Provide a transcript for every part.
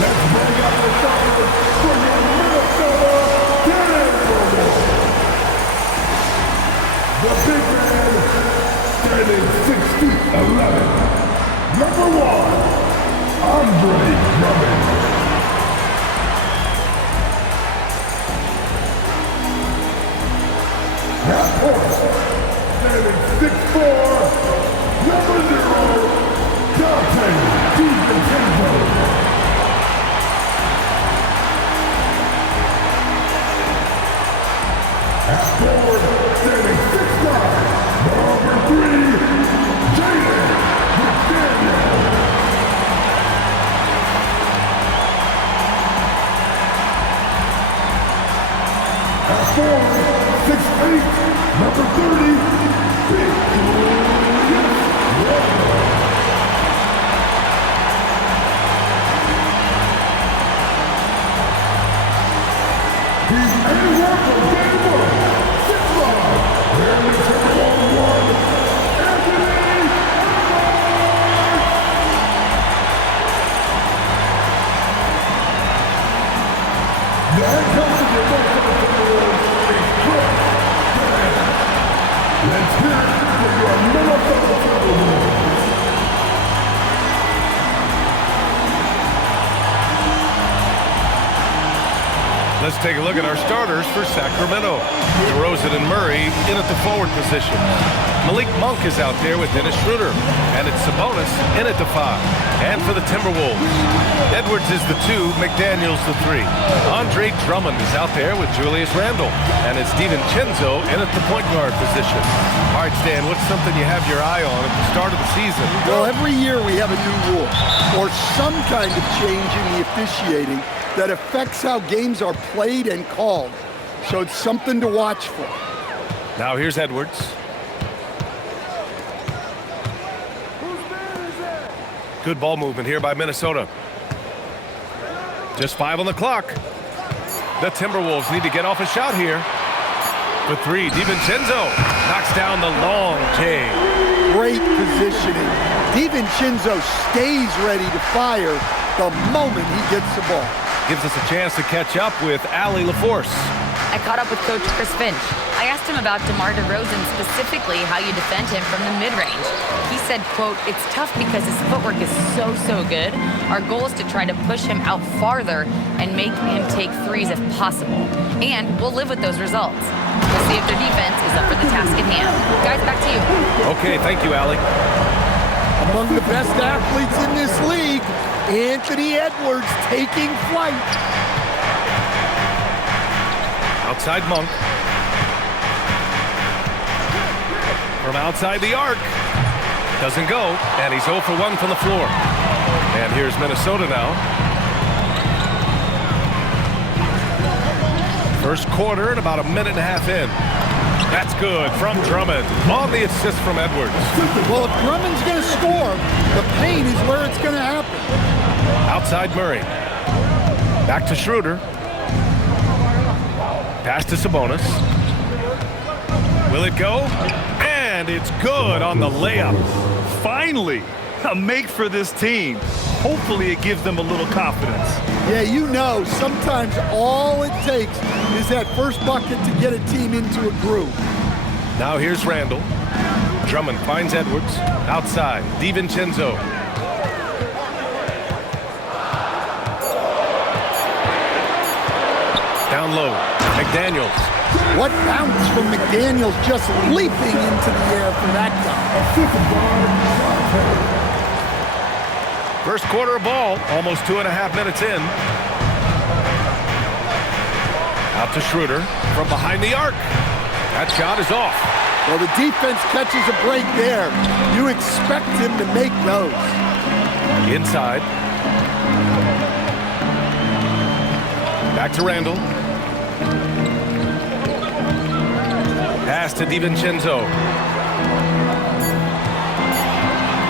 Let's bring out the starters for your Minnesota Timberwolves. The big man, standing 6 feet 11. Number 1, Andre Drummond. Half court, standing 6'4", number 0, Dante DiVincenzo. Half forward, standing 6'9", number 3, Jaden McDaniel. Half forward, 6'8", number 30, Victorious Roller. He's anyone from game 1, 6'5", and the Timberwolves 1, Anthony Edwards. The head coach of your Minnesota Timberwolves is Chris Finch. Let's hear it for your Minnesota Timberwolves. Let's take a look at our starters for Sacramento. DeRozan and Murray in at the forward position. Malik Monk is out there with Dennis Schroeder. And it's Sabonis in at the 5. And for the Timberwolves, Edwards is the 2, McDaniels the 3. Andre Drummond is out there with Julius Randle. And it's DiVincenzo in at the point guard position. All right, Stan, what's something you have your eye on at the start of the season? Well, every year we have a new rule or some kind of change in the officiating that affects how games are played and called. So it's something to watch for. Now here's Edwards. Good ball movement here by Minnesota. Just 5 on the clock. The Timberwolves need to get off a shot here. For 3, DiVincenzo knocks down the long J. Great positioning. DiVincenzo stays ready to fire the moment he gets the ball. Gives us a chance to catch up with Allie LaForce. I caught up with Coach Chris Finch. I asked him about DeMar DeRozan, specifically how you defend him from the mid-range. He said, quote, "It's tough because his footwork is so good. Our goal is to try to push him out farther and make him take threes if possible. And we'll live with those results. We'll see if their defense is up for the task at hand." Guys, back to you. Okay, thank you, Allie. Among the best athletes in this league, Anthony Edwards taking flight. Outside Monk. From outside the arc. Doesn't go, and he's 0 for 1 from the floor. And here's Minnesota now. First quarter and about a minute and a half in. That's good from Drummond on the assist from Edwards. Well, if Drummond's going to score, the paint is where it's going to happen. Outside Murray. Back to Schroeder. Pass to Sabonis. Will it go? And it's good on the layup. Finally, a make for this team. Hopefully it gives them a little confidence. Yeah, you know, sometimes all it takes is that first bucket to get a team into a groove. Now here's Randle. Drummond finds Edwards. Outside, DiVincenzo. Down low, McDaniels. What bounce from McDaniels, just leaping into the air for that guy. First quarter of ball, almost 2.5 minutes in. Out to Schroeder from behind the arc. That shot is off. Well, the defense catches a break there. You expect him to make those. Inside. Back to Randle. Pass to DiVincenzo.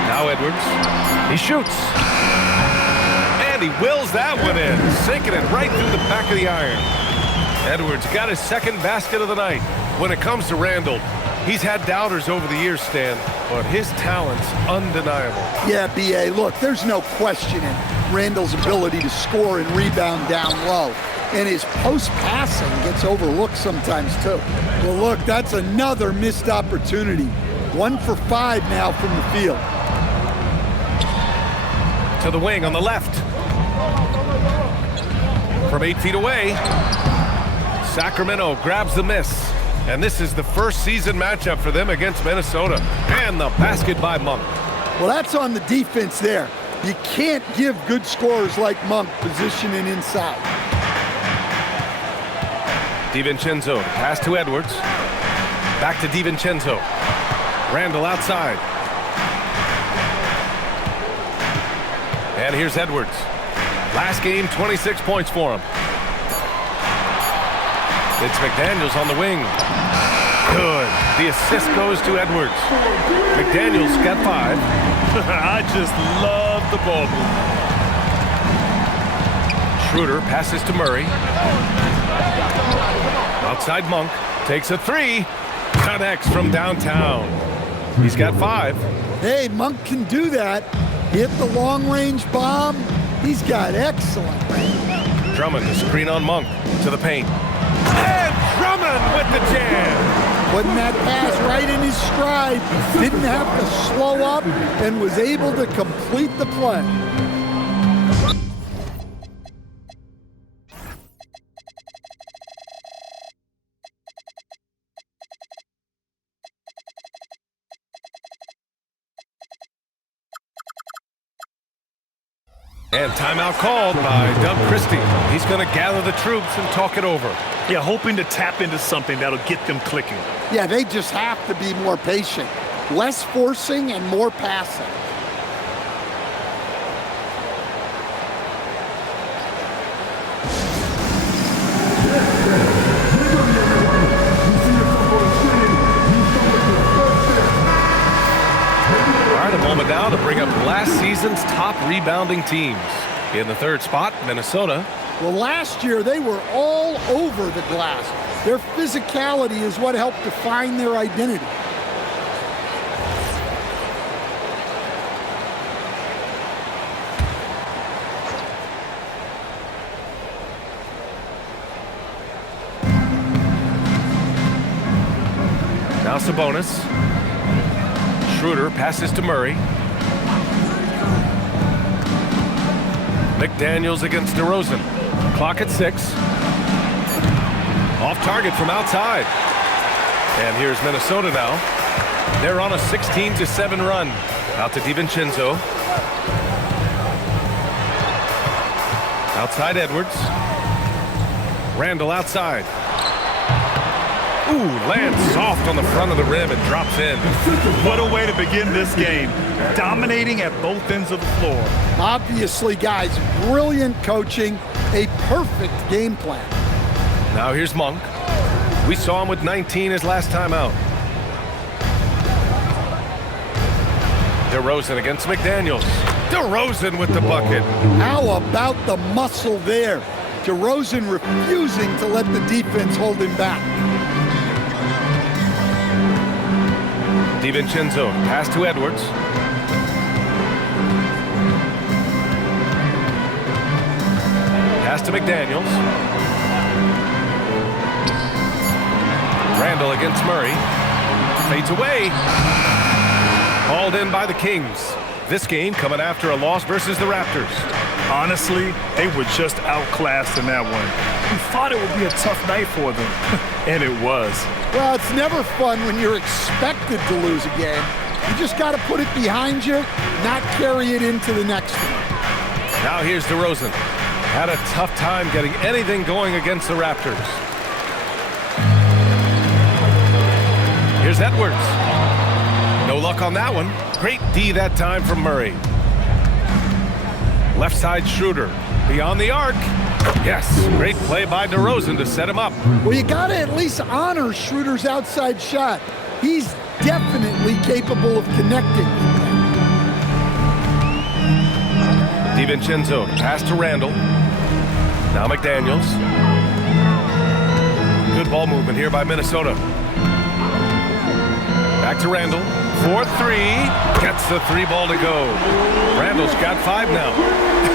Now Edwards. He shoots. And he wills that one in, sinking it right through the back of the iron. Edwards got his second basket of the night. When it comes to Randle, He's had doubters over the years, Stan, but his talent's undeniable. Yeah, B.A., look, there's no questioning Randall's ability to score and rebound down low. And his post-passing gets overlooked sometimes, too. Well, look, that's another missed opportunity. 1 for 5 now from the field. To the wing on the left. From 8 feet away, Sacramento grabs the miss. And this is the first season matchup for them against Minnesota. And the basket by Monk. Well, that's on the defense there. You can't give good scorers like Monk positioning inside. DiVincenzo, pass to Edwards. Back to DiVincenzo. Randall outside. And here's Edwards. Last game, 26 points for him. It's McDaniels on the wing. Good. The assist goes to Edwards. McDaniels got 5. I just love the ball movement. Schroeder passes to Murray. Outside Monk. Takes a 3. Connects from downtown. He's got 5. Hey, Monk can do that. Hit the long-range bomb. He's got excellent range. Drummond to screen on Monk. To the paint. And Drummond with the jam. Putting that pass right in his stride. Didn't have to slow up and was able to complete the play. And timeout called by Doug Christie. He's going to gather the troops and talk it over. Yeah, hoping to tap into something that'll get them clicking. Yeah, they just have to be more patient. Less forcing and more passing. All right, a moment now to bring up last season's top rebounding teams. In the third spot, Minnesota. Well, last year they were all over the glass. Their physicality is what helped define their identity. Now Sabonis. Schroeder passes to Murray. McDaniels against DeRozan. Clock at 6. Off target from outside. And here's Minnesota now. They're on a 16-7 run. Out to DiVincenzo. Outside Edwards. Randall outside. Ooh, lands soft on the front of the rim and drops in. What a way to begin this game. Dominating at both ends of the floor. Obviously, guys, brilliant coaching, a perfect game plan. Now here's Monk. We saw him with 19 his last time out. DeRozan against McDaniels. DeRozan with the bucket. How about the muscle there? DeRozan refusing to let the defense hold him back. DiVincenzo, pass to Edwards. Pass to McDaniels. Randall against Murray. Fades away. Hauled in by the Kings. This game coming after a loss versus the Raptors. Honestly, they were just outclassed in that one. We thought it would be a tough night for them, and it was. Well, it's never fun when you're expected to lose a game. You just got to put it behind you, not carry it into the next one. Now here's DeRozan. Had a tough time getting anything going against the Raptors. Here's Edwards. No luck on that one. Great D that time from Murray. Left side Schroeder. Beyond the arc. Yes, great play by DeRozan to set him up. Well, you got to at least honor Schroeder's outside shot. He's definitely capable of connecting. DiVincenzo, pass to Randall. Now McDaniels. Good ball movement here by Minnesota. Back to Randall. 4-3. Gets the 3 ball to go. Randall's got 5 now.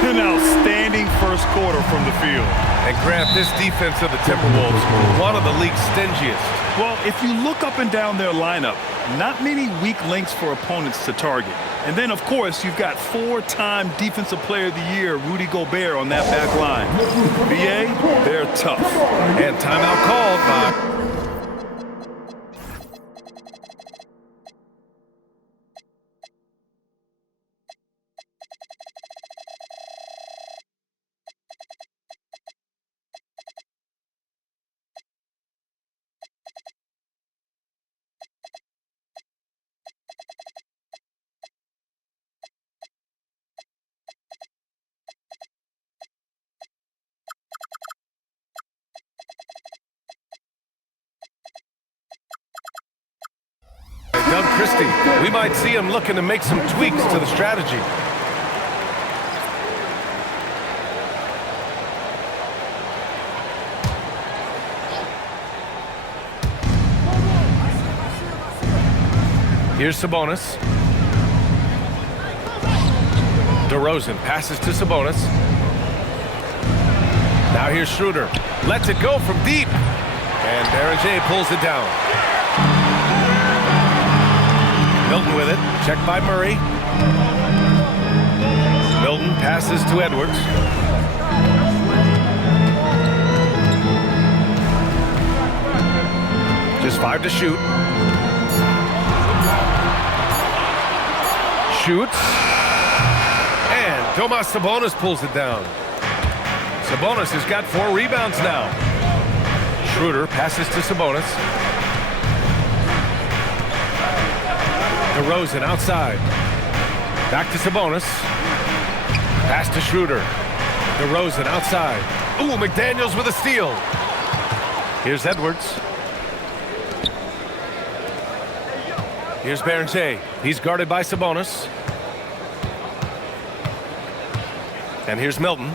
An outstanding first quarter from the field. And Grant, this defense of the Timberwolves, one of the league's stingiest. Well, if you look up and down their lineup, not many weak links for opponents to target. And then, of course, you've got 4-time Defensive Player of the Year, Rudy Gobert, on that back line. BA, they're tough. And timeout called by... Doug Christie. We might see him looking to make some tweaks to the strategy. Here's Sabonis. DeRozan passes to Sabonis. Now here's Schroeder. Lets it go from deep. And Berger pulls it down. Milton with it. Checked by Murray. Milton passes to Edwards. Just 5 to shoot. Shoots. And Domas Sabonis pulls it down. Sabonis has got 4 rebounds now. Schroeder passes to Sabonis. DeRozan outside. Back to Sabonis. Pass to Schroeder. DeRozan outside. Ooh, McDaniels with a steal. Here's Edwards. Here's Berger. He's guarded by Sabonis. And here's Milton.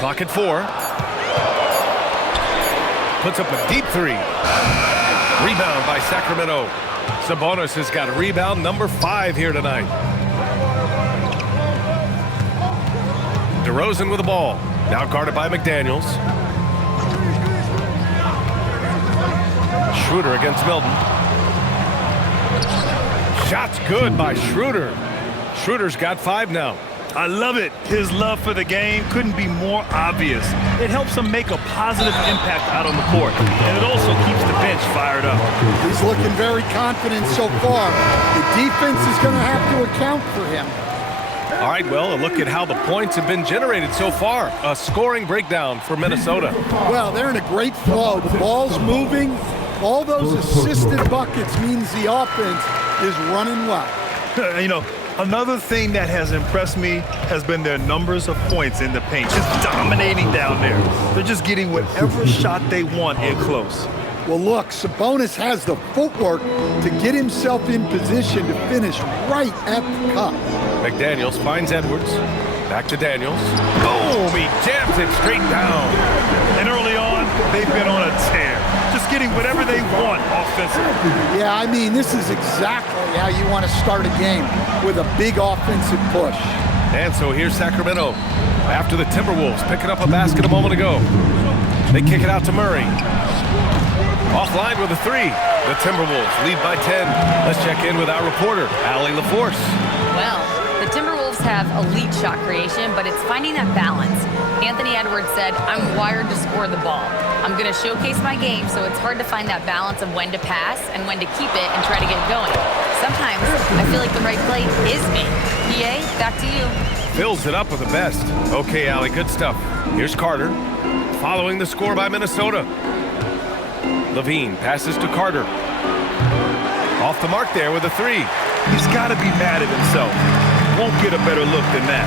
Clock at 4. Puts up a deep 3. Rebound by Sacramento. Sabonis has got rebound number 5 here tonight. DeRozan with the ball. Now guarded by McDaniels. Schroeder against Milton. Shot's good by Schroeder. Schroeder's got 5 now. I love it. His love for the game couldn't be more obvious. It helps him make a positive impact out on the court, and it also keeps the bench fired up. He's looking very confident so far. The defense is going to have to account for him. All right, well, a look at how the points have been generated so far. A scoring breakdown for Minnesota. Well, they're in a great flow. The ball's moving. All those assisted buckets means the offense is running well. You know, another thing that has impressed me has been their numbers of points in the paint. Just dominating down there. They're just getting whatever shot they want in close. Well, look, Sabonis has the footwork to get himself in position to finish right at the cup. McDaniels finds Edwards. Back to Daniels. Boom! He jams it straight down. And early on, they've been on a tear. Just getting whatever they want offensively. Yeah, I mean, this is exactly how you want to start a game, with a big offensive push. And so here's Sacramento after the Timberwolves picking up a basket a moment ago. They kick it out to Murray. Offline with a 3. The Timberwolves lead by 10. Let's check in with our reporter, Allie LaForce. Well, the Timberwolves have elite shot creation, but it's finding that balance. Anthony Edwards said, "I'm wired to score the ball. I'm going to showcase my game, so it's hard to find that balance of when to pass and when to keep it and try to get it going. Sometimes I feel like the right play is me." PA, back to you. Fills it up with the best. Okay, Allie, good stuff. Here's Carter, following the score by Minnesota. Levine passes to Carter. Off the mark there with a 3. He's got to be mad at himself. Won't get a better look than that.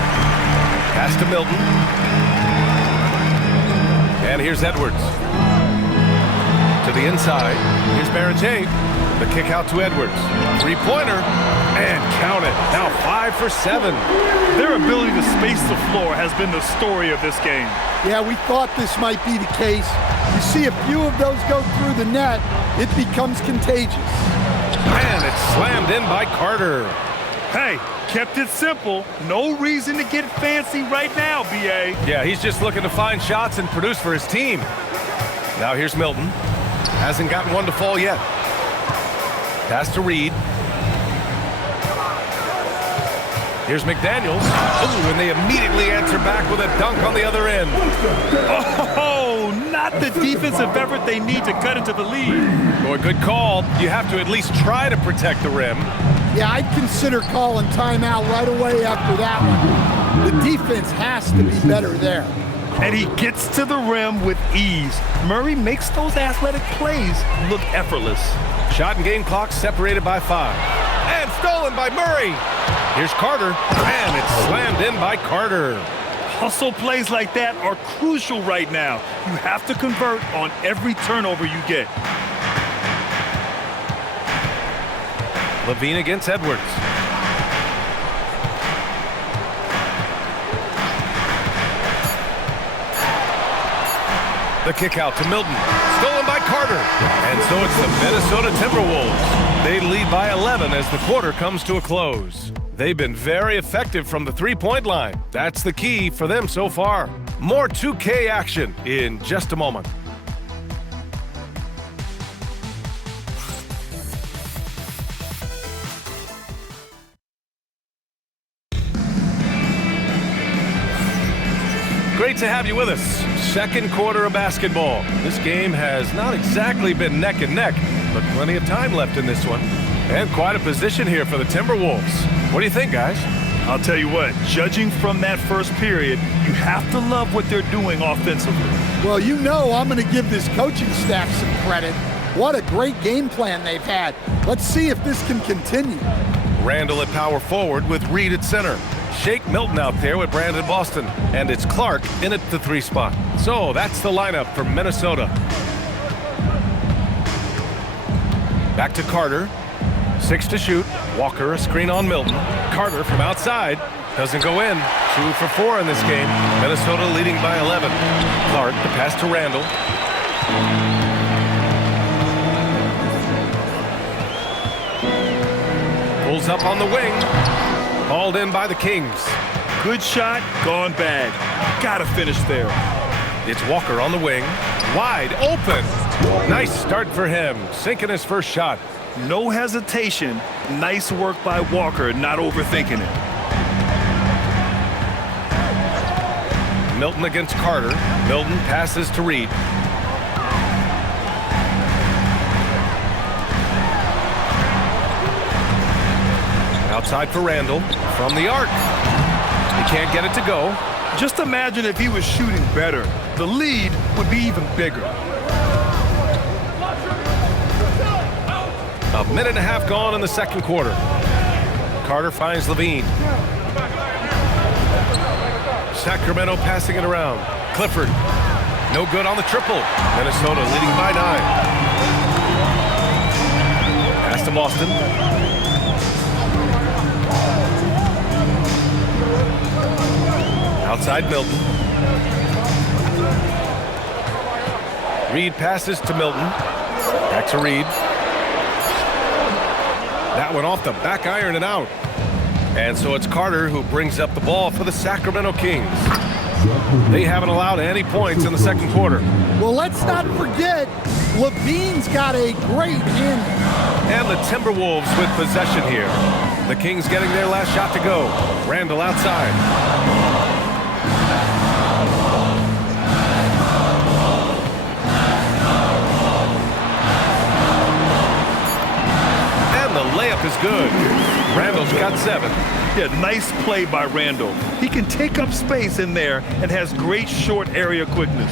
Pass to Milton. And here's Edwards. To the inside. Here's Berger. The kick out to Edwards. 3-pointer. And count it. Now 5 for 7. Their ability to space the floor has been the story of this game. Yeah, we thought this might be the case. You see a few of those go through the net, it becomes contagious. And it's slammed in by Carter. Hey, kept it simple. No reason to get fancy right now, B.A. Yeah, he's just looking to find shots and produce for his team. Now here's Milton. Hasn't gotten one to fall yet. Pass to Reed. Here's McDaniels. Ooh, and they immediately answer back with a dunk on the other end. Oh, not the defensive effort they need to cut into the lead. Boy, good call. You have to at least try to protect the rim. Yeah, I'd consider calling timeout right away after that one. The defense has to be better there. And he gets to the rim with ease. Murray makes those athletic plays look effortless. Shot and game clock separated by 5. And stolen by Murray. Here's Carter, and it's slammed in by Carter. Hustle plays like that are crucial right now. You have to convert on every turnover you get. Levine against Edwards. The kick out to Milton. Stolen by Carter. And so it's the Minnesota Timberwolves. They lead by 11 as the quarter comes to a close. They've been very effective from the three-point line. That's the key for them so far. More 2K action in just a moment. Great to have you with us. Second quarter of basketball. This game has not exactly been neck and neck, but plenty of time left in this one. And quite a position here for the Timberwolves. What do you think, guys? I'll tell you what, judging from that first period, you have to love what they're doing offensively. Well, you know I'm going to give this coaching staff some credit. What a great game plan they've had. Let's see if this can continue. Randall at power forward with Reed at center. Shake Milton out there with Brandon Boston. And it's Clark in at the 3 spot. So that's the lineup for Minnesota. Back to Carter. 6 to shoot. Walker a screen on Milton. Carter from outside. Doesn't go in. 2 for 4 in this game. Minnesota leading by 11. Clark, the pass to Randall. Pulls up on the wing. Hauled in by the Kings. Good shot, gone bad. Gotta finish there. It's Walker on the wing. Wide open. Nice start for him. Sinking his first shot. No hesitation. Nice work by Walker, not overthinking it. Milton against Carter. Milton passes to Reed. Outside for Randall. From the arc. He can't get it to go. Just imagine if he was shooting better. The lead would be even bigger. A minute and a half gone in the second quarter. Carter finds Levine. Sacramento passing it around. Clifford. No good on the triple. Minnesota leading by 9. Pass to Boston. Outside Milton. Reed passes to Milton. Back to Reed. That one off the back iron and out. And so it's Carter who brings up the ball for the Sacramento Kings. They haven't allowed any points in the second quarter. Well, let's not forget, Levine's got a great handle. And the Timberwolves with possession here. The Kings getting their last shot to go. Randall outside. Layup is good. Randall's got 7. Yeah, nice play by Randall. He can take up space in there and has great short area quickness.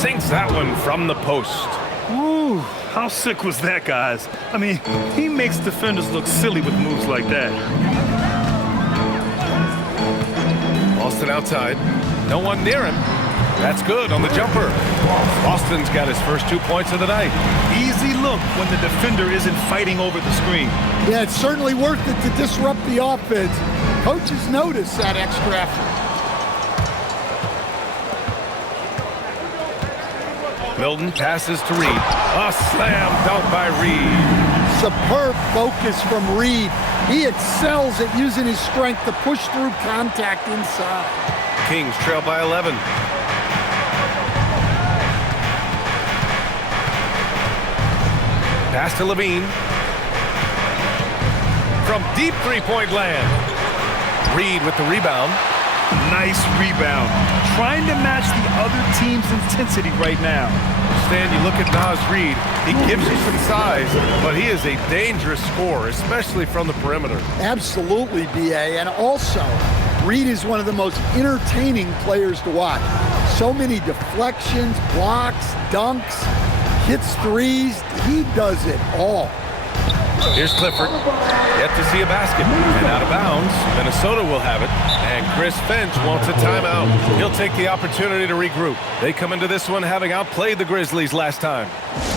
Sinks that one from the post. Ooh, how sick was that, guys? I mean, he makes defenders look silly with moves like that. Boston outside. No one near him. That's good on the jumper. Boston's got his first 2 points of the night. Easy look when the defender isn't fighting over the screen. Yeah, it's certainly worth it to disrupt the offense. Coaches notice that extra effort. Milton passes to Reed. A slam dunk by Reed. Superb focus from Reed. He excels at using his strength to push through contact inside. Kings trail by 11. Pass to Levine. From deep three-point land. Reed with the rebound. Nice rebound. Trying to match the other team's intensity right now. Stan, you look at Naz Reed, he gives you some size, but he is a dangerous scorer, especially from the perimeter. Absolutely, B.A. And also, Reed is one of the most entertaining players to watch. So many deflections, blocks, dunks, hits threes. He does it all. Here's Clifford. Yet to see a basket. And out of bounds. Minnesota will have it. And Chris Finch wants a timeout. He'll take the opportunity to regroup. They come into this one having outplayed the Grizzlies last time.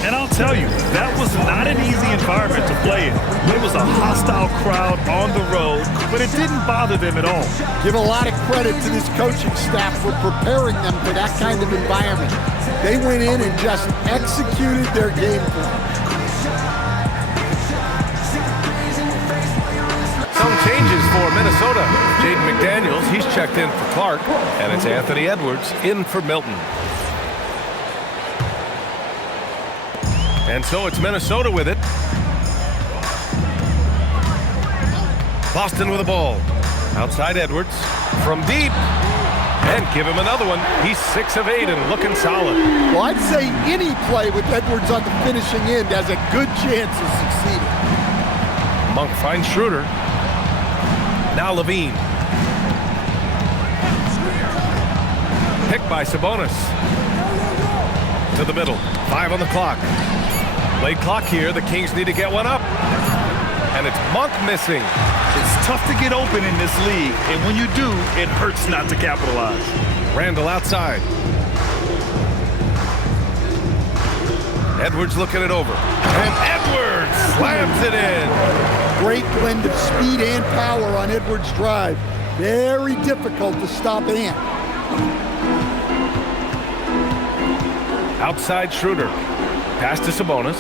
And I'll tell you, that was not an easy environment to play in. It was a hostile crowd on the road, but it didn't bother them at all. Give a lot of credit to this coaching staff for preparing them for that kind of environment. They went in and just executed their game plan. Some changes for Minnesota. Jaden McDaniels, he's checked in for Clark, and it's Anthony Edwards in for Milton. And so it's Minnesota with it. Boston with the ball. Outside Edwards from deep. And give him another one. He's 6 of 8 and looking solid. Well, I'd say any play with Edwards on the finishing end has a good chance of succeeding. Monk finds Schroeder. Now Levine. Picked by Sabonis. To the middle. 5 on the clock. Late clock here. The Kings need to get one up. And it's Monk missing. It's tough to get open in this league, and when you do, it hurts not to capitalize. Randall outside. Edwards looking it over. And Edwards slams it in. Great blend of speed and power on Edwards' drive. Very difficult to stop Ant. Outside Schroeder. Pass to Sabonis.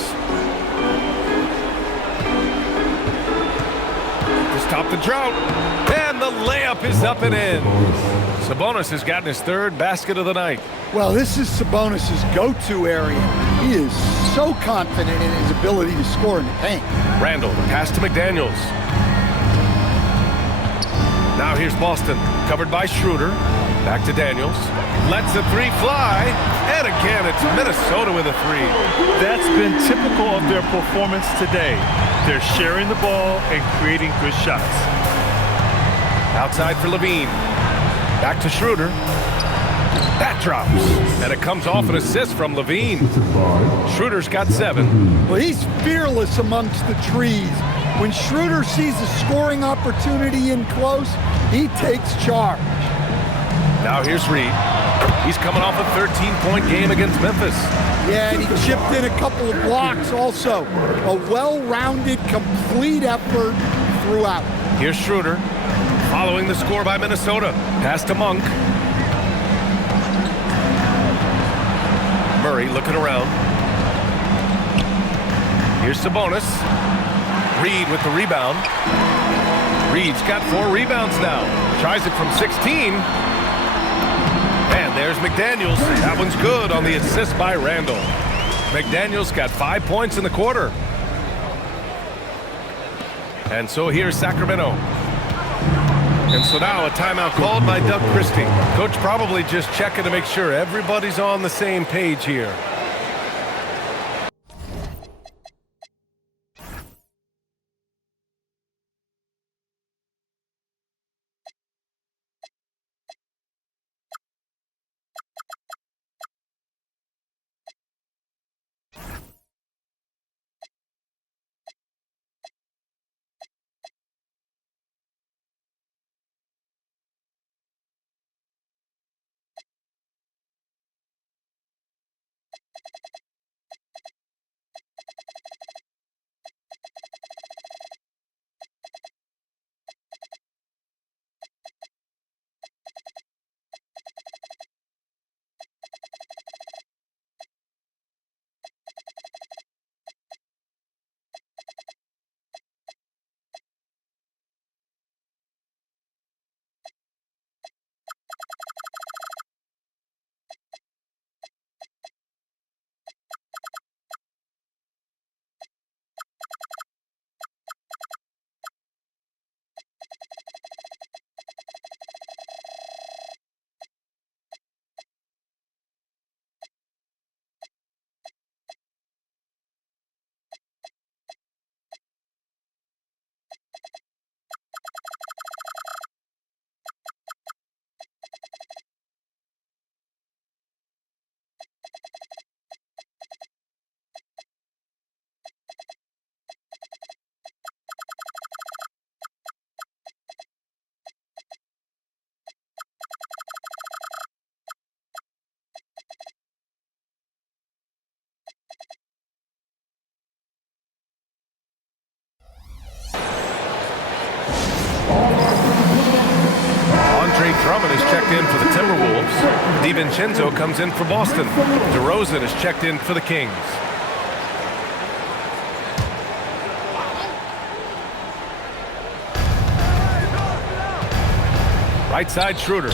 To stop the drought. And the layup is up and in. Sabonis has gotten his 3rd basket of the night. Well, this is Sabonis' go-to area. He is so confident in his ability to score in the paint. Randall, the pass to McDaniels. Now here's Boston, covered by Schroeder. Back to Daniels. Lets the 3 fly. And again, it's Minnesota with a 3. That's been typical of their performance today. They're sharing the ball and creating good shots. Outside for Levine. Back to Schroeder. That drops. And it comes off an assist from Levine. Schroeder's got 7. Well, he's fearless amongst the trees. When Schroeder sees a scoring opportunity in close, he takes charge. Now here's Reed. He's coming off a 13-point game against Memphis. Yeah, and he chipped in a couple of blocks also. A well-rounded, complete effort throughout. Here's Schroeder. Following the score by Minnesota. Pass to Monk. Murray looking around. Here's Sabonis. Reed with the rebound. Reed's got 4 rebounds now. Tries it from 16. And there's McDaniels. That one's good on the assist by Randall. McDaniels got 5 points in the quarter. And so here's Sacramento. And so now a timeout called by Doug Christie. Coach probably just checking to make sure everybody's on the same page here. Drummond is checked in for the Timberwolves. DiVincenzo comes in for Boston. DeRozan is checked in for the Kings. Right side, Schroeder.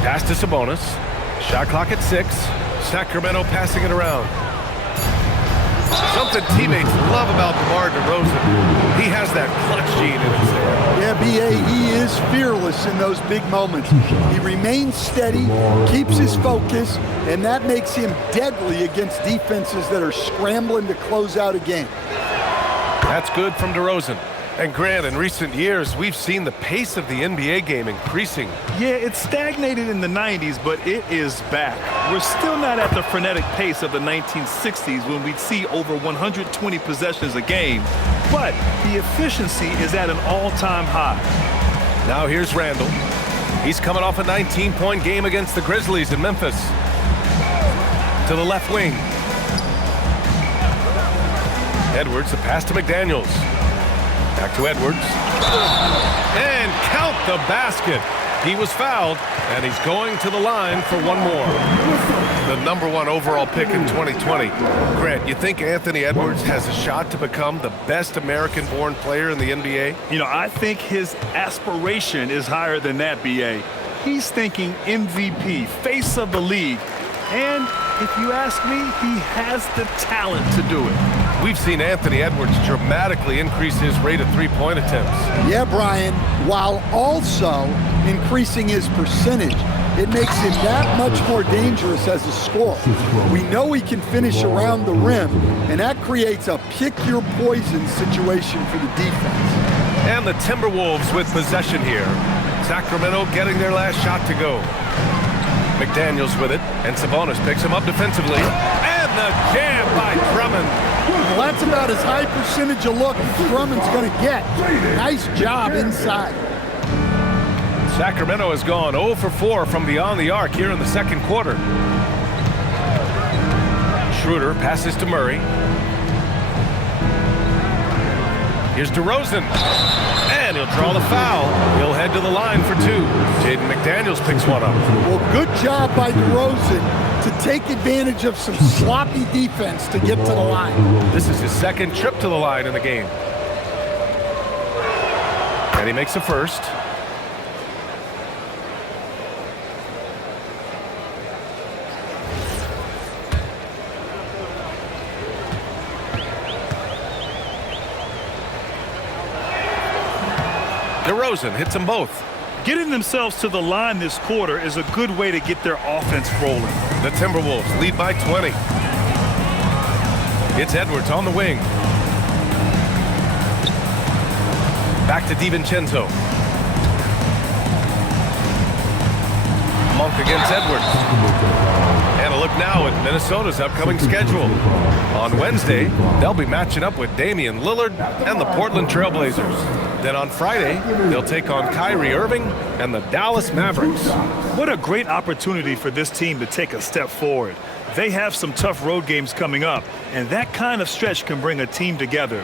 Pass to Sabonis. Shot clock at 6. Sacramento passing it around. Something teammates love about DeMar DeRozan. He has that clutch gene in his hair. Yeah, B.A., he is fearless in those big moments. He remains steady, keeps his focus, and that makes him deadly against defenses that are scrambling to close out a game. That's good from DeRozan. And Grant, in recent years, we've seen the pace of the NBA game increasing. Yeah, it stagnated in the 90s, but it is back. We're still not at the frenetic pace of the 1960s when we'd see over 120 possessions a game, but the efficiency is at an all-time high. Now here's Randall. He's coming off a 19-point game against the Grizzlies in Memphis. To the left wing. Edwards, the pass to McDaniels. Back to Edwards. And count the basket. He was fouled, and he's going to the line for one more. The #1 overall pick in 2020. Grant, you think Anthony Edwards has a shot to become the best American-born player in the NBA? You know, I think his aspiration is higher than that, B.A. He's thinking MVP, face of the league. And if you ask me, he has the talent to do it. We've seen Anthony Edwards dramatically increase his rate of three-point attempts. Yeah, Brian, while also increasing his percentage. It makes him that much more dangerous as a scorer. We know he can finish around the rim, and that creates a pick-your-poison situation for the defense. And the Timberwolves with possession here. Sacramento getting their last shot to go. McDaniels with it, and Sabonis picks him up defensively. And the jam by Drummond. Well, that's about as high percentage of look Drummond's going to get. Nice job inside. Sacramento has gone 0 for 4 from beyond the arc here in the second quarter. Schroeder passes to Murray. Here's DeRozan. And he'll draw the foul. He'll head to the line for 2. Jaden McDaniels picks one up. Well, good job by DeRozan to take advantage of some sloppy defense to get to the line. This is his second trip to the line in the game. And he makes a first. DeRozan hits them both. Getting themselves to the line this quarter is a good way to get their offense rolling. The Timberwolves lead by 20. It's Edwards on the wing. Back to DiVincenzo. Monk against Edwards. And a look now at Minnesota's upcoming schedule. On Wednesday, they'll be matching up with Damian Lillard and the Portland Trailblazers. Then on Friday, they'll take on Kyrie Irving and the Dallas Mavericks. What a great opportunity for this team to take a step forward. They have some tough road games coming up, and that kind of stretch can bring a team together.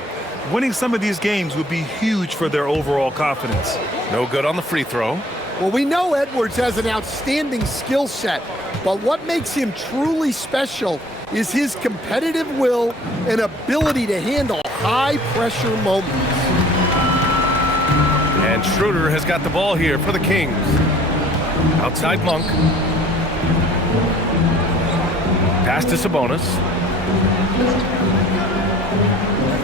Winning some of these games would be huge for their overall confidence. No good on the free throw. Well, we know Edwards has an outstanding skill set, but what makes him truly special is his competitive will and ability to handle high-pressure moments. And Schroeder has got the ball here for the Kings. Outside Monk. Pass to Sabonis.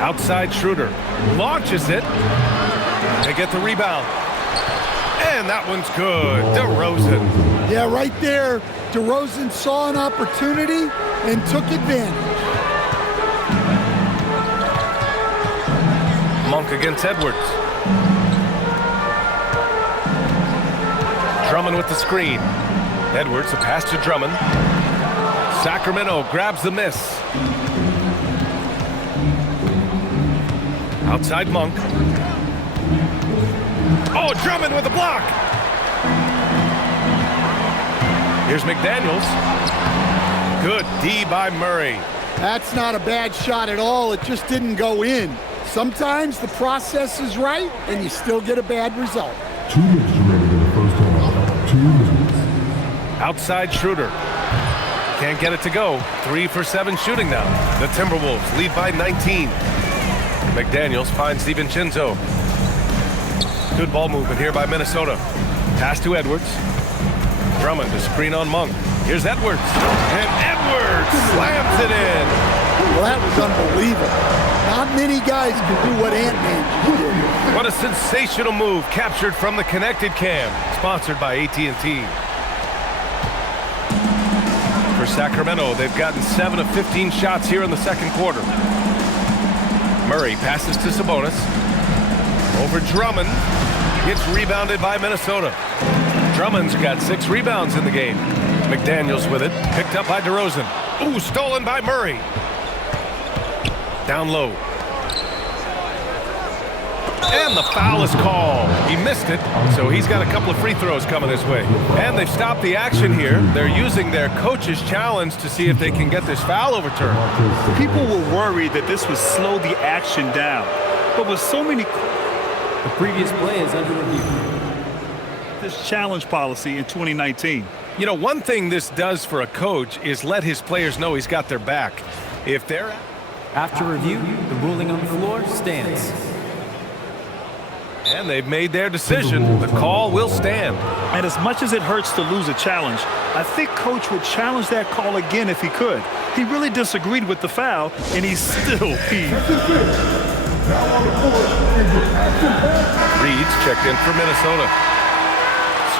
Outside Schroeder. Launches it. They get the rebound. And that one's good. DeRozan. Yeah, right there, DeRozan saw an opportunity and took advantage. Monk against Edwards. Drummond with the screen. Edwards, a pass to Drummond. Sacramento grabs the miss. Outside Monk. Oh, Drummond with a block. Here's McDaniels. Good D by Murray. That's not a bad shot at all. It just didn't go in. Sometimes the process is right, and you still get a bad result. 2 minutes remaining in the first half. 2 minutes. Outside Schroeder. Can't get it to go. 3 for 7 shooting now. The Timberwolves lead by 19. McDaniels finds DiVincenzo. Good ball movement here by Minnesota. Pass to Edwards. Drummond to screen on Monk. Here's Edwards. And Edwards slams it in. Well, that was unbelievable. Not many guys can do what Ant-Man just did. What a sensational move captured from the connected cam. Sponsored by AT&T. For Sacramento, they've gotten 7 of 15 shots here in the second quarter. Murray passes to Sabonis. Over Drummond. Gets rebounded by Minnesota. Drummond's got 6 rebounds in the game. McDaniels with it. Picked up by DeRozan. Ooh, stolen by Murray. Down low. And the foul is called. He missed it, so he's got a couple of free throws coming his way. And they've stopped the action here. They're using their coach's challenge to see if they can get this foul overturned. People were worried that this would slow the action down. But with so many... The previous play is under review. This challenge policy in 2019. You know, one thing this does for a coach is let his players know he's got their back. If they're... After review, the ruling on the floor stands. And they've made their decision. The call will stand. And as much as it hurts to lose a challenge, I think Coach would challenge that call again if he could. He really disagreed with the foul, and he's still peeved. Reed's checked in for Minnesota.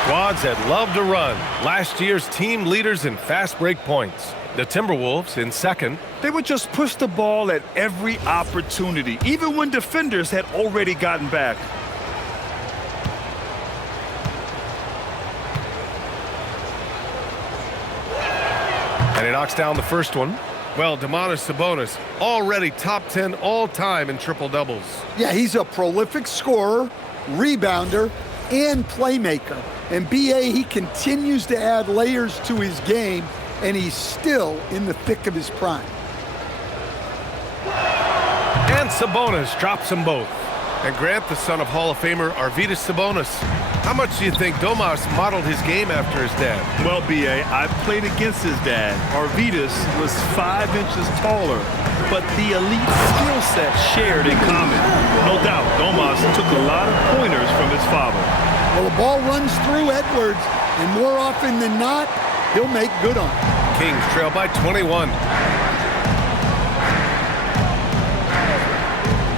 Squads that love to run. Last year's team leaders in fast break points. The Timberwolves in second. They would just push the ball at every opportunity, even when defenders had already gotten back. And he knocks down the first one. Well, Domantas Sabonis, already top 10 all-time in triple-doubles. Yeah, he's a prolific scorer, rebounder, and playmaker. And B.A., he continues to add layers to his game, and he's still in the thick of his prime. And Sabonis drops them both. And Grant, the son of Hall of Famer Arvydas Sabonis. How much do you think Domas modeled his game after his dad? Well, B.A., I played against his dad. Arvydas was 5 inches taller, but the elite skill set shared in common. No doubt, Domas took a lot of pointers from his father. Well, the ball runs through Edwards, and more often than not, he'll make good on it. Kings trail by 21.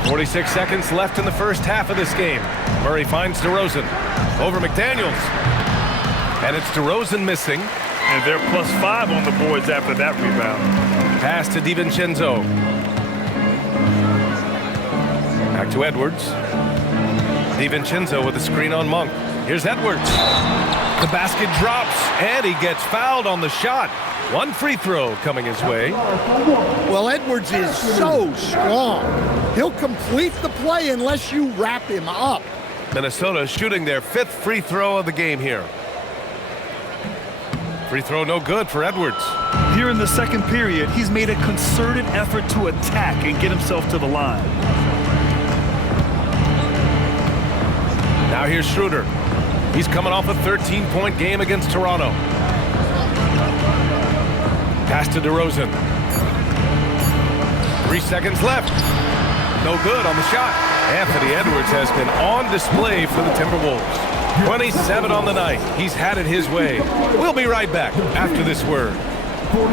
46 seconds left in the first half of this game. Murray finds DeRozan. Over McDaniels. And it's DeRozan missing. And they're +5 on the boards after that rebound. Pass to DiVincenzo. Back to Edwards. DiVincenzo with a screen on Monk. Here's Edwards. The basket drops, and he gets fouled on the shot. 1 free throw coming his way. Well, Edwards is so strong. He'll complete the play unless you wrap him up. Minnesota shooting their 5th free throw of the game here. Free throw no good for Edwards. Here in the second period, he's made a concerted effort to attack and get himself to the line. Now here's Schroeder. He's coming off a 13-point game against Toronto. Pass to DeRozan. 3 seconds left. No good on the shot. Anthony Edwards has been on display for the Timberwolves. 27 on the night. He's had it his way. We'll be right back after this word. 42.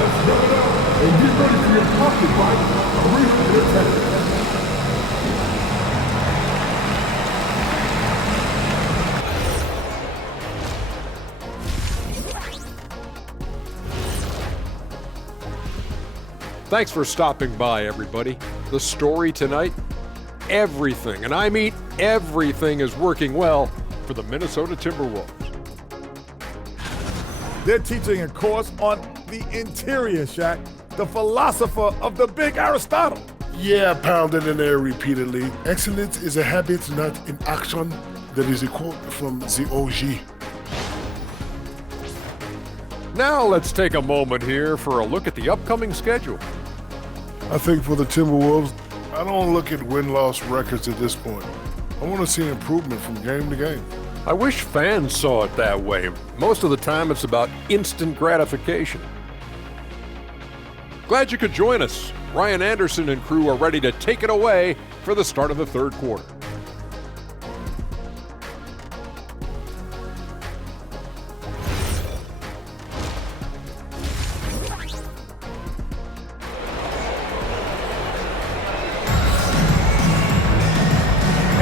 Let's run it up and get ready for your pocket fight. Arena in attendance. Thanks for stopping by, everybody. The story tonight, everything, and I mean everything, is working well for the Minnesota Timberwolves. They're teaching a course on the interior, Shaq, the philosopher of the big Aristotle. Yeah, pounded in there repeatedly. Excellence is a habit, not an action. That is a quote from the OG. Now let's take a moment here for a look at the upcoming schedule. I think for the Timberwolves, I don't look at win-loss records at this point. I want to see improvement from game to game. I wish fans saw it that way. Most of the time it's about instant gratification. Glad you could join us. Ryan Anderson and crew are ready to take it away for the start of the third quarter.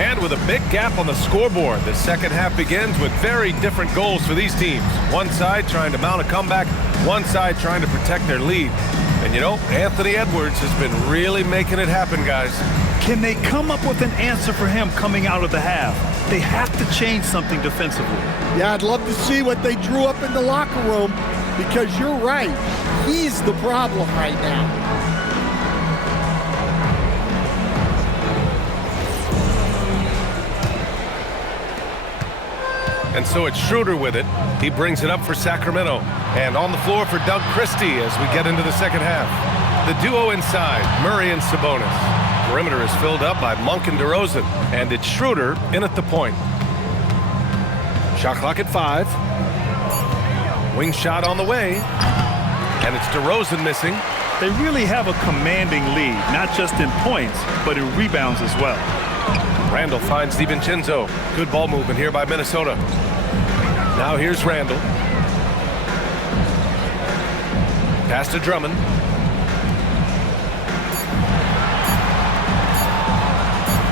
And with a big gap on the scoreboard, the second half begins with very different goals for these teams. One side trying to mount a comeback, one side trying to protect their lead. And you know, Anthony Edwards has been really making it happen, guys. Can they come up with an answer for him coming out of the half? They have to change something defensively. Yeah, I'd love to see what they drew up in the locker room, because you're right. He's the problem right now. And so it's Schroeder with it. He brings it up for Sacramento. And on the floor for Doug Christie as we get into the second half. The duo inside, Murray and Sabonis. Perimeter is filled up by Monk and DeRozan. And it's Schroeder in at the point. Shot clock at 5. Wing shot on the way. And it's DeRozan missing. They really have a commanding lead, not just in points, but in rebounds as well. Randall finds DiVincenzo. Good ball movement here by Minnesota. Now here's Randall. Pass to Drummond.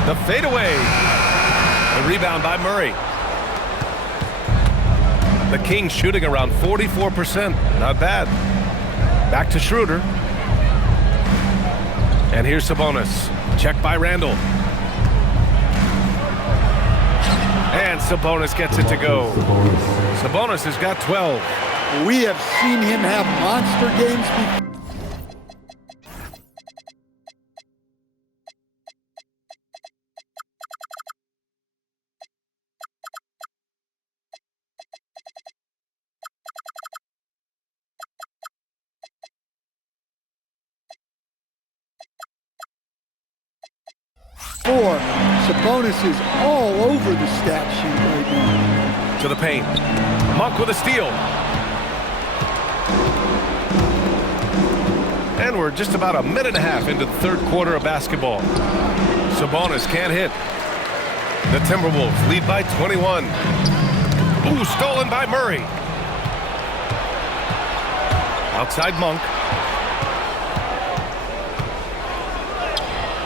The fadeaway. The rebound by Murray. The Kings shooting around 44%. Not bad. Back to Schroeder. And here's Sabonis. Check by Randall. And Sabonis gets it to go. Sabonis has got 12. We have seen him have monster games before. Sabonis is all over the stat sheet right now. To the paint. Monk with a steal. And we're just about a minute and a half into the third quarter of basketball. Sabonis can't hit. The Timberwolves lead by 21. Ooh, stolen by Murray. Outside Monk.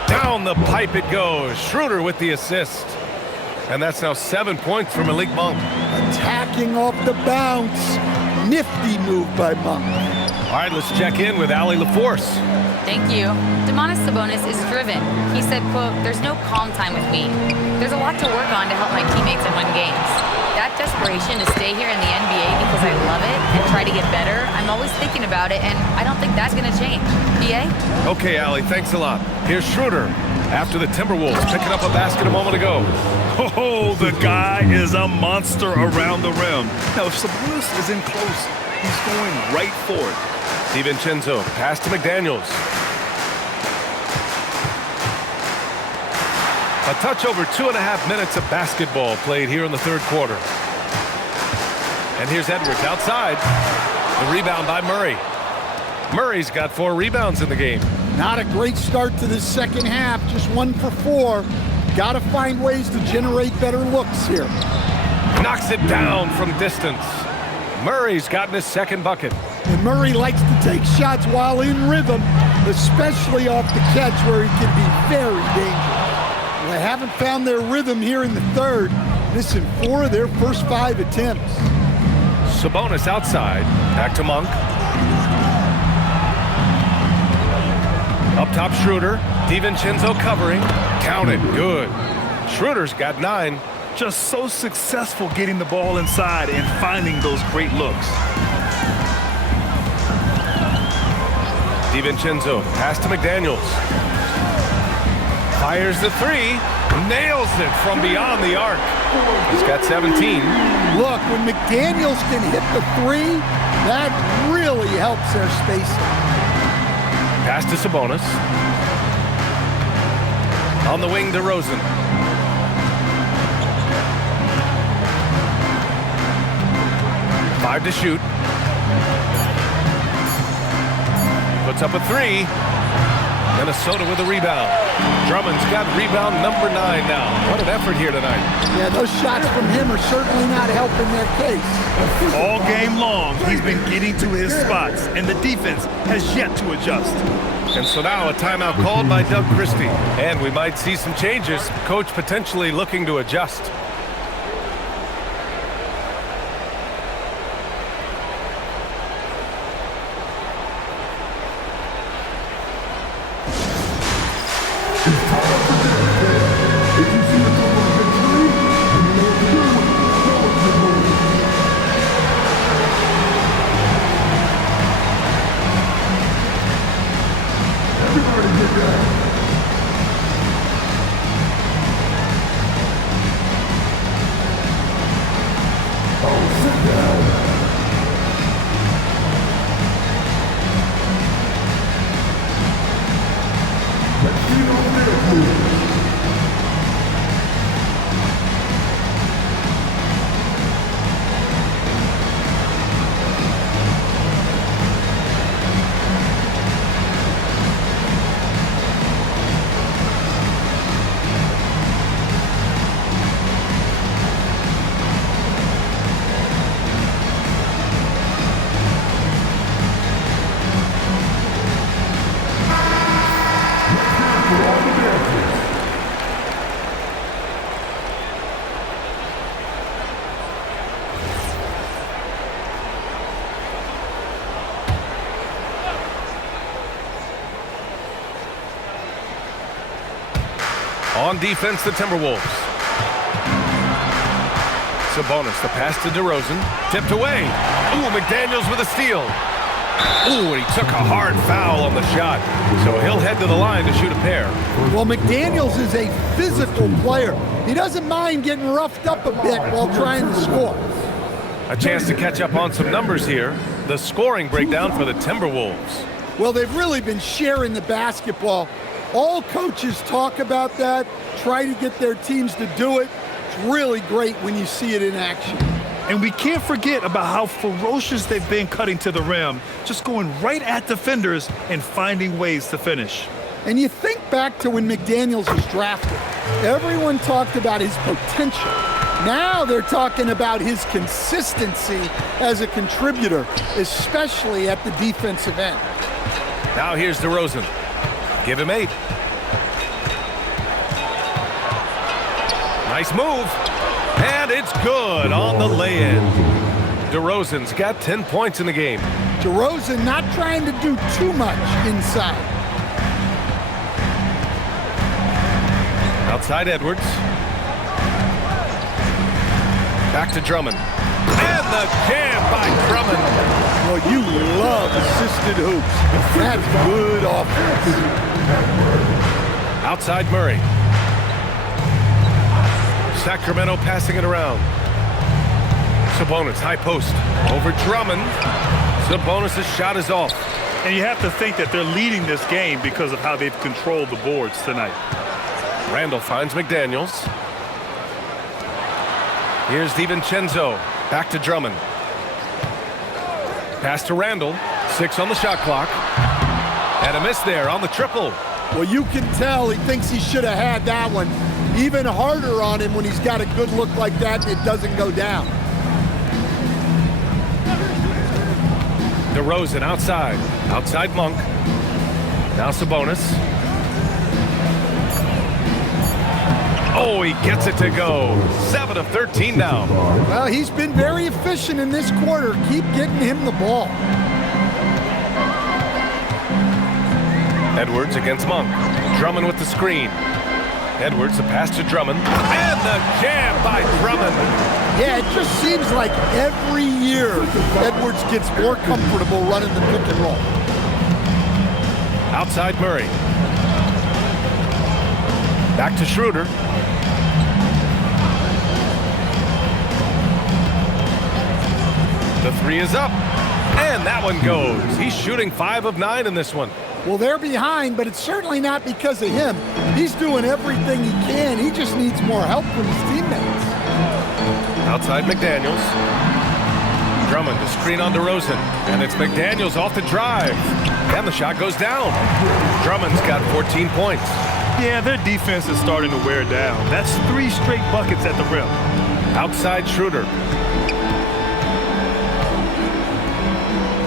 Down the pipe it goes. Schroeder with the assist. And that's now 7 points for Malik Monk. Attacking off the bounce. Nifty move by Monk. All right, let's check in with Allie LaForce. Thank you. Domantas Sabonis is driven. He said, quote, "There's no calm time with me. There's a lot to work on to help my teammates and win games. That desperation to stay here in the NBA because I love it and try to get better, I'm always thinking about it, and I don't think that's going to change." PA? Okay, Allie, thanks a lot. Here's Schroeder after the Timberwolves picking up a basket a moment ago. Oh, the guy is a monster around the rim. Now, if Sabonis is in close, he's going right for it. DiVincenzo, pass to McDaniels. A touch over 2.5 minutes of basketball played here in the third quarter. And here's Edwards outside. The rebound by Murray. Murray's got 4 rebounds in the game. Not a great start to this second half, just 1 for 4. Got to find ways to generate better looks here. Knocks it down from distance. Murray's gotten his second bucket. And Murray likes to take shots while in rhythm, especially off the catch where he can be very dangerous. Well, they haven't found their rhythm here in the third. Missing 4 of their first 5 attempts. Sabonis outside. Back to Monk. Up top, Schroeder. DiVincenzo covering. Count it. Good. Schroeder's got 9. Just so successful getting the ball inside and finding those great looks. DiVincenzo, pass to McDaniels. Fires the three. Nails it from beyond the arc. He's got 17. Look, when McDaniels can hit the three, that really helps their spacing. Pass to Sabonis. On the wing, DeRozan. Five to shoot. Puts up a three. Minnesota with a rebound. Drummond's got rebound number 9 now. What an effort here tonight. Yeah, those shots from him are certainly not helping their case. All game long, he's been getting to his spots, and the defense has yet to adjust. And so now a timeout called by Doug Christie. And we might see some changes. Coach potentially looking to adjust. On defense, the Timberwolves. Sabonis, the pass to DeRozan. Tipped away. Ooh, McDaniels with a steal. Ooh, and he took a hard foul on the shot. So he'll head to the line to shoot a pair. Well, McDaniels is a physical player. He doesn't mind getting roughed up a bit while trying to score. A chance to catch up on some numbers here. The scoring breakdown for the Timberwolves. Well, they've really been sharing the basketball. All coaches talk about that, try to get their teams to do it. It's really great when you see it in action. And we can't forget about how ferocious they've been cutting to the rim, just going right at defenders and finding ways to finish. And you think back to when McDaniels was drafted. Everyone talked about his potential. Now they're talking about his consistency as a contributor, especially at the defensive end. Now here's DeRozan. Give him 8. Nice move. And it's good on the lay-in. DeRozan's got 10 points in the game. DeRozan not trying to do too much inside. Outside Edwards. Back to Drummond. And the jam by Drummond. Well, you love assisted hoops. That's good offense. Outside Murray. Sacramento passing it around. Sabonis, high post. Over Drummond. Sabonis' shot is off. And you have to think that they're leading this game because of how they've controlled the boards tonight. Randall finds McDaniels. Here's DiVincenzo. Back to Drummond. Pass to Randall. 6 on the shot clock. And a miss there on the triple. Well, you can tell he thinks he should have had that one. Even harder on him when he's got a good look like that and it doesn't go down. DeRozan outside. Outside Monk. Now Sabonis. Oh, he gets it to go. 7 of 13 now. Well, he's been very efficient in this quarter. Keep getting him the ball. Edwards against Monk. Drummond with the screen. Edwards, the pass to Drummond. And the jam by Drummond. Yeah, it just seems like every year Edwards gets more comfortable running the pick and roll. Outside Murray. Back to Schroeder. The three is up. And that one goes. He's shooting 5 of 9 in this one. Well, they're behind, but it's certainly not because of him. He's doing everything he can. He just needs more help from his teammates. Outside McDaniels. Drummond to screen on DeRozan. And it's McDaniels off the drive. And the shot goes down. Drummond's got 14 points. Yeah, their defense is starting to wear down. That's 3 straight buckets at the rim. Outside Schroeder.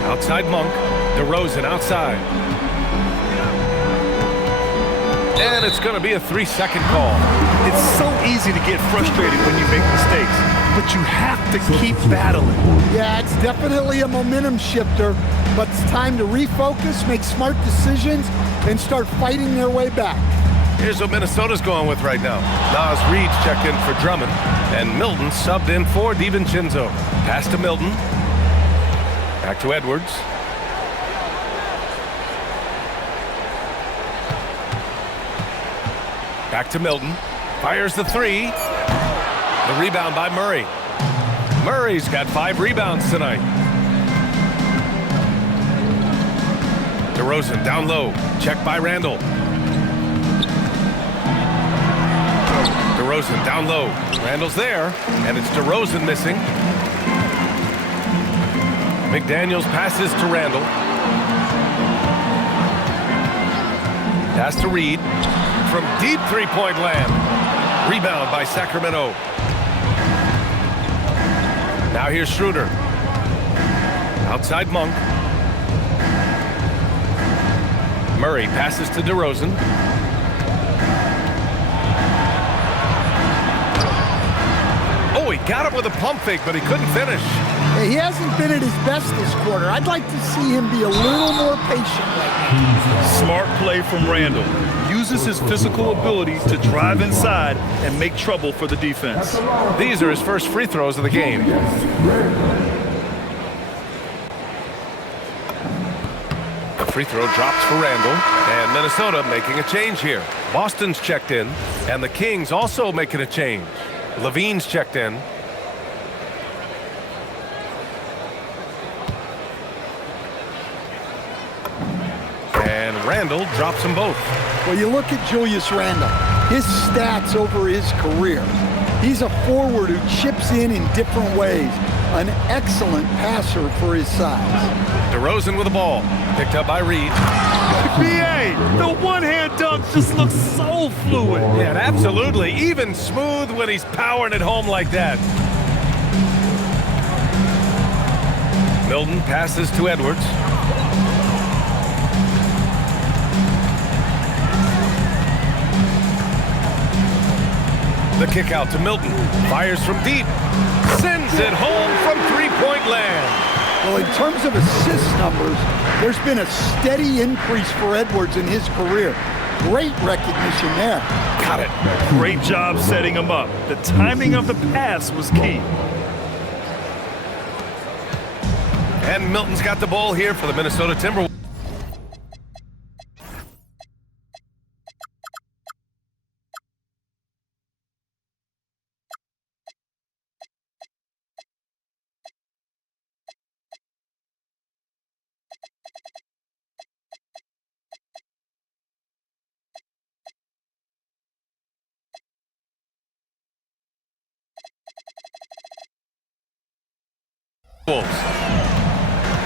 Outside Monk. DeRozan outside. And it's going to be a 3-second call. It's so easy to get frustrated when you make mistakes, but you have to keep battling. Yeah, it's definitely a momentum shifter, but it's time to refocus, make smart decisions, and start fighting their way back. Here's what Minnesota's going with right now. Nas Reed's checked in for Drummond, and Milton subbed in for DiVincenzo. Pass to Milton. Back to Edwards. Back to Milton. Fires the three. The rebound by Murray. Murray's got 5 rebounds tonight. DeRozan down low. Check by Randall. DeRozan down low. Randall's there, and it's DeRozan missing. McDaniels passes to Randall. Pass to Reed. From deep three-point land. Rebound by Sacramento. Now here's Schroeder. Outside Monk. Murray passes to DeRozan. Oh, he got him with a pump fake, but he couldn't finish. He hasn't been at his best this quarter. I'd like to see him be a little more patient right now. Smart play from Randall. Uses his physical ability to drive inside and make trouble for the defense. These are his first free throws of the game. The free throw drops for Randall, and Minnesota making a change here. Boston's checked in, and the Kings also making a change. Levine's checked in. And Randall drops them both. Well, you look at Julius Randle, his stats over his career. He's a forward who chips in different ways. An excellent passer for his size. DeRozan with the ball. Picked up by Reed. BA, the one-hand dunk just looks so fluid. Yeah, absolutely. Even smooth when he's powering it home like that. Milton passes to Edwards. The kick out to Milton. Fires from deep. Sends it home from three-point land. Well, in terms of assist numbers, there's been a steady increase for Edwards in his career. Great recognition there. Got it. Great job setting him up. The timing of the pass was key. And Milton's got the ball here for the Minnesota Timberwolves.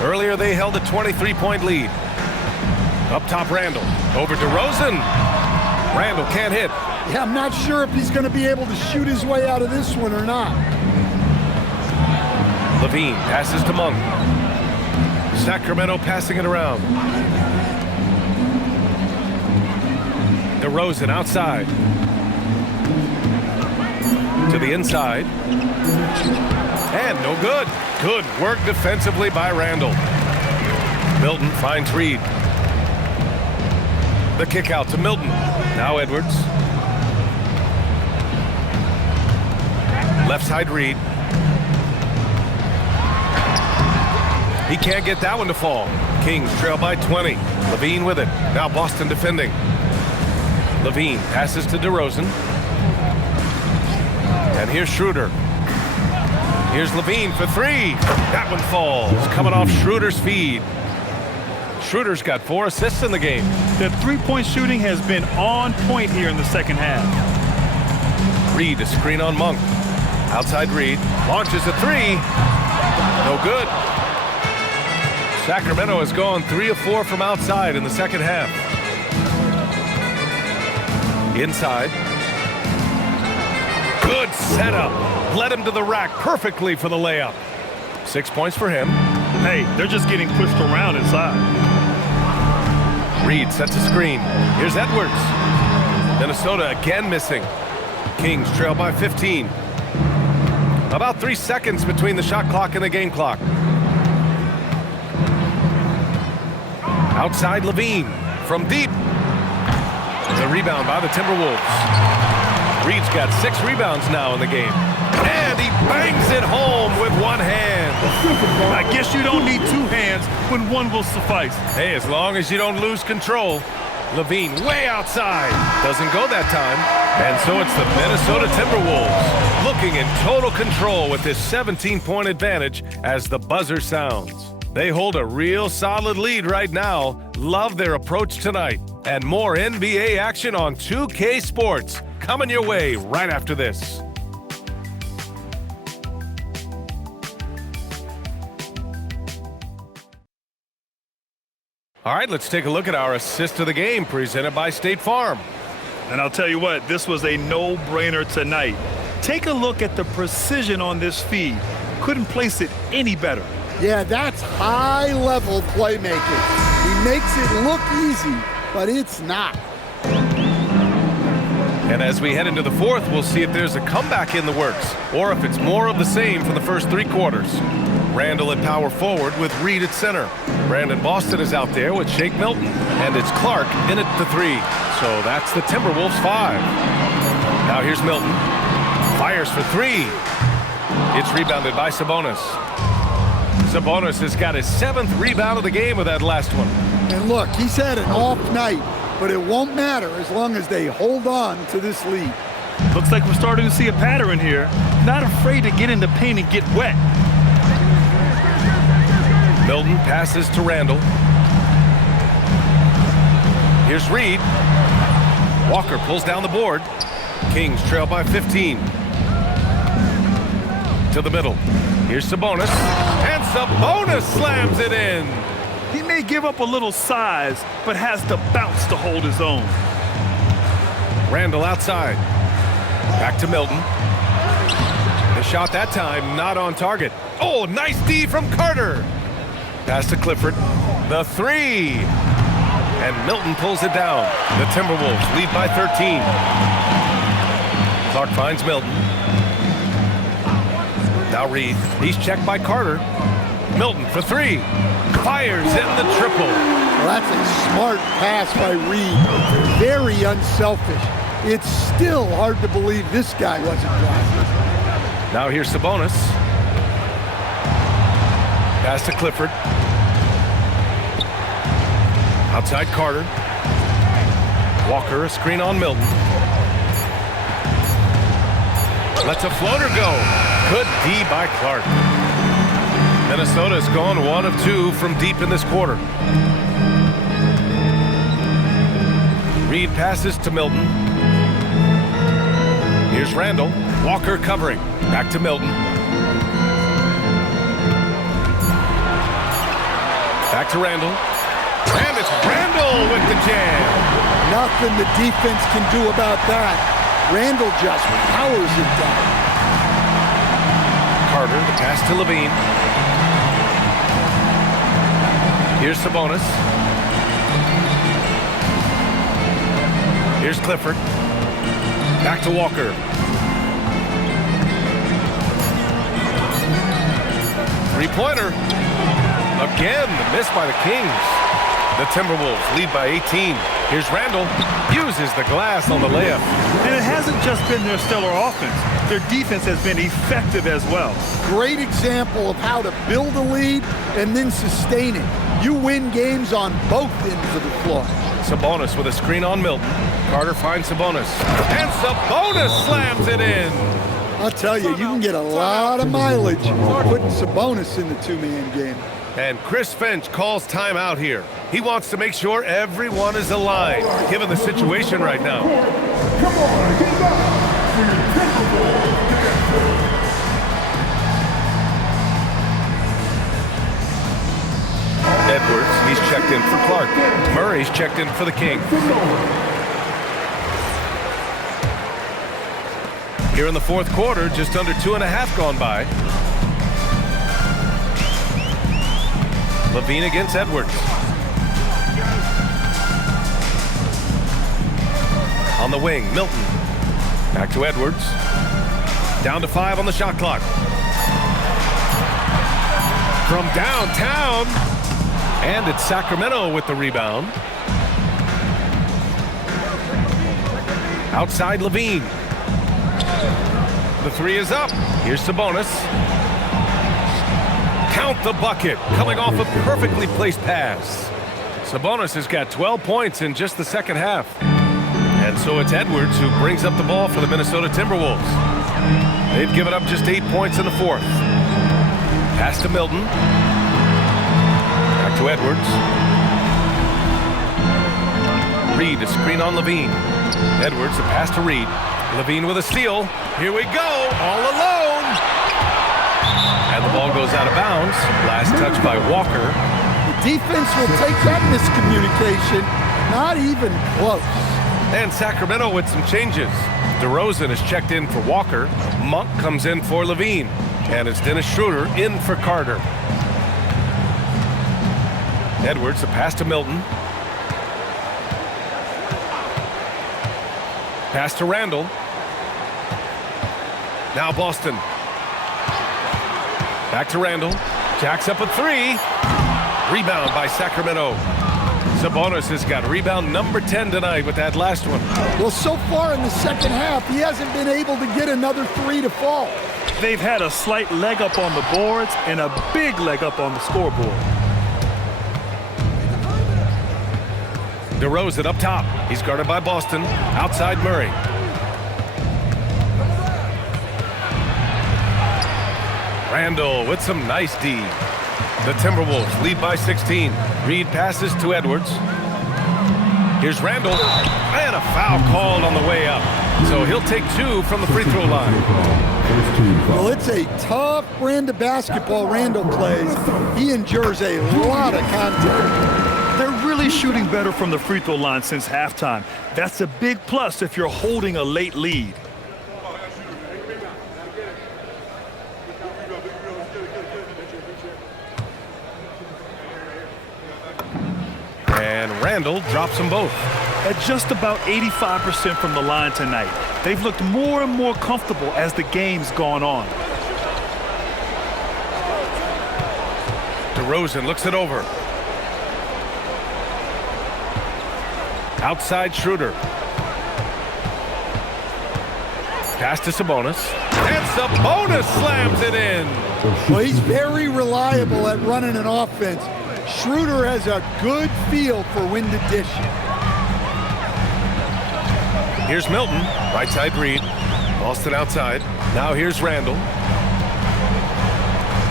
Earlier, they held a 23-point lead. Up top, Randall. Over DeRozan. Randall can't hit. Yeah, I'm not sure if he's going to be able to shoot his way out of this one or not. Levine passes to Monk. Sacramento passing it around. DeRozan outside. To the inside. And no good. Good work defensively by Randall. Milton finds Reed. The kick out to Milton. Now Edwards. Left side Reed. He can't get that one to fall. Kings trail by 20. Levine with it. Now Boston defending. Levine passes to DeRozan. And here's Schroeder. Here's Levine for three. That one falls, coming off Schroeder's feed. Schroeder's got 4 assists in the game. The three-point shooting has been on point here in the second half. Reed, a screen on Monk. Outside Reed, launches a three. No good. Sacramento has gone 3 of 4 from outside in the second half. Inside. Good setup. Led him to the rack perfectly for the layup. 6 points for him. Hey, they're just getting pushed around inside. Reed sets a screen. Here's Edwards. Minnesota again missing. Kings trail by 15. About 3 seconds between the shot clock and the game clock. Outside Levine from deep. The rebound by the Timberwolves. Reed's got 6 rebounds now in the game. And he bangs it home with one hand. I guess you don't need 2 hands when one will suffice. Hey, as long as you don't lose control. Levine way outside. Doesn't go that time. And so it's the Minnesota Timberwolves looking in total control with this 17-point advantage as the buzzer sounds. They hold a real solid lead right now. Love their approach tonight. And more NBA action on 2K Sports coming your way right after this. All right, let's take a look at our assist of the game presented by State Farm. And I'll tell you what, this was a no-brainer tonight. Take a look at the precision on this feed. Couldn't place it any better. Yeah, that's high-level playmaking. He makes it look easy, but it's not. And as we head into the fourth, we'll see if there's a comeback in the works or if it's more of the same from the first 3 quarters. Randall at power forward with Reed at center. Brandon Boston is out there with Shake Milton. And it's Clark in at the 3. So that's the Timberwolves 5. Now here's Milton. Fires for 3. It's rebounded by Sabonis. Sabonis has got his 7th rebound of the game with that last one. And look, he's had an off night, but it won't matter as long as they hold on to this lead. Looks like we're starting to see a pattern here. Not afraid to get in the paint and get wet. Milton passes to Randall. Here's Reed. Walker pulls down the board. Kings trail by 15. To the middle. Here's Sabonis. And Sabonis slams it in. He may give up a little size, but has the bounce to hold his own. Randall outside. Back to Milton. The shot that time not on target. Oh, nice D from Carter. Pass to Clifford. The 3. And Milton pulls it down. The Timberwolves lead by 13. Clark finds Milton. Now Reed. He's checked by Carter. Milton for 3. Fires in the triple. Well, that's a smart pass by Reed. Very unselfish. It's still hard to believe this guy wasn't driving. Now here's Sabonis. Pass to Clifford. Outside Carter. Walker, a screen on Milton. Lets a floater go. Good D by Clark. Minnesota's gone 1 of 2 from deep in this quarter. Reed passes to Milton. Here's Randall. Walker covering. Back to Milton. Back to Randall. And it's Randall with the jam. Nothing the defense can do about that. Randall just powers it down. Carter, the pass to Levine. Here's Sabonis. Here's Clifford. Back to Walker. Three-pointer. Again, the miss by the Kings. The Timberwolves lead by 18. Here's Randall. Uses the glass on the layup. And it hasn't just been their stellar offense. Their defense has been effective as well. Great example of how to build a lead and then sustain it. You win games on both ends of the floor. Sabonis with a screen on Milton. Carter finds Sabonis. And Sabonis slams it in. I'll tell you, you can get a lot of mileage putting Sabonis in the two-man game. And Chris Finch calls timeout here. He wants to make sure everyone is aligned, given the situation right now. Come on, get up for your Timberwolves dance. Edwards, he's checked in for Clark. Murray's checked in for the Kings. Here in the fourth quarter, just under 2.5 gone by. Levine against Edwards. On the wing, Milton. Back to Edwards. Down to 5 on the shot clock. From downtown. And it's Sacramento with the rebound. Outside Levine. The three is up. Here's Sabonis. Count the bucket, coming off a perfectly placed pass. Sabonis has got 12 points in just the second half. And so it's Edwards who brings up the ball for the Minnesota Timberwolves. They've given up just 8 points in the fourth. Pass to Milton. Back to Edwards. Reed, a screen on Levine. Edwards, a pass to Reed. Levine with a steal. Here we go, all alone. And the ball goes out of bounds. Last touch by Walker. The defense will take that miscommunication. Not even close. And Sacramento with some changes. DeRozan is checked in for Walker. Monk comes in for Levine. And it's Dennis Schroeder in for Carter. Edwards, a pass to Milton. Pass to Randall. Now Boston. Back to Randall. Jacks up a three. Rebound by Sacramento. Sabonis has got rebound number 10 tonight with that last one. Well, so far in the second half, he hasn't been able to get another three to fall. They've had a slight leg up on the boards and a big leg up on the scoreboard. DeRozan up top. He's guarded by Boston. Outside Murray. Randall with some nice D. The Timberwolves lead by 16. Reed passes to Edwards. Here's Randall. And a foul called on the way up. So he'll take 2 from the free throw line. Well, it's a tough brand of basketball Randall plays. He endures a lot of contact. They're really shooting better from the free throw line since halftime. That's a big plus if you're holding a late lead. And Randall drops them both. At just about 85% from the line tonight. They've looked more and more comfortable as the game's gone on. DeRozan looks it over. Outside Schroeder. Pass to Sabonis. And Sabonis slams it in. Well, he's very reliable at running an offense. Schroeder has a good feel for when to dish. Here's Milton. Right side Reed. Boston outside. Now here's Randall.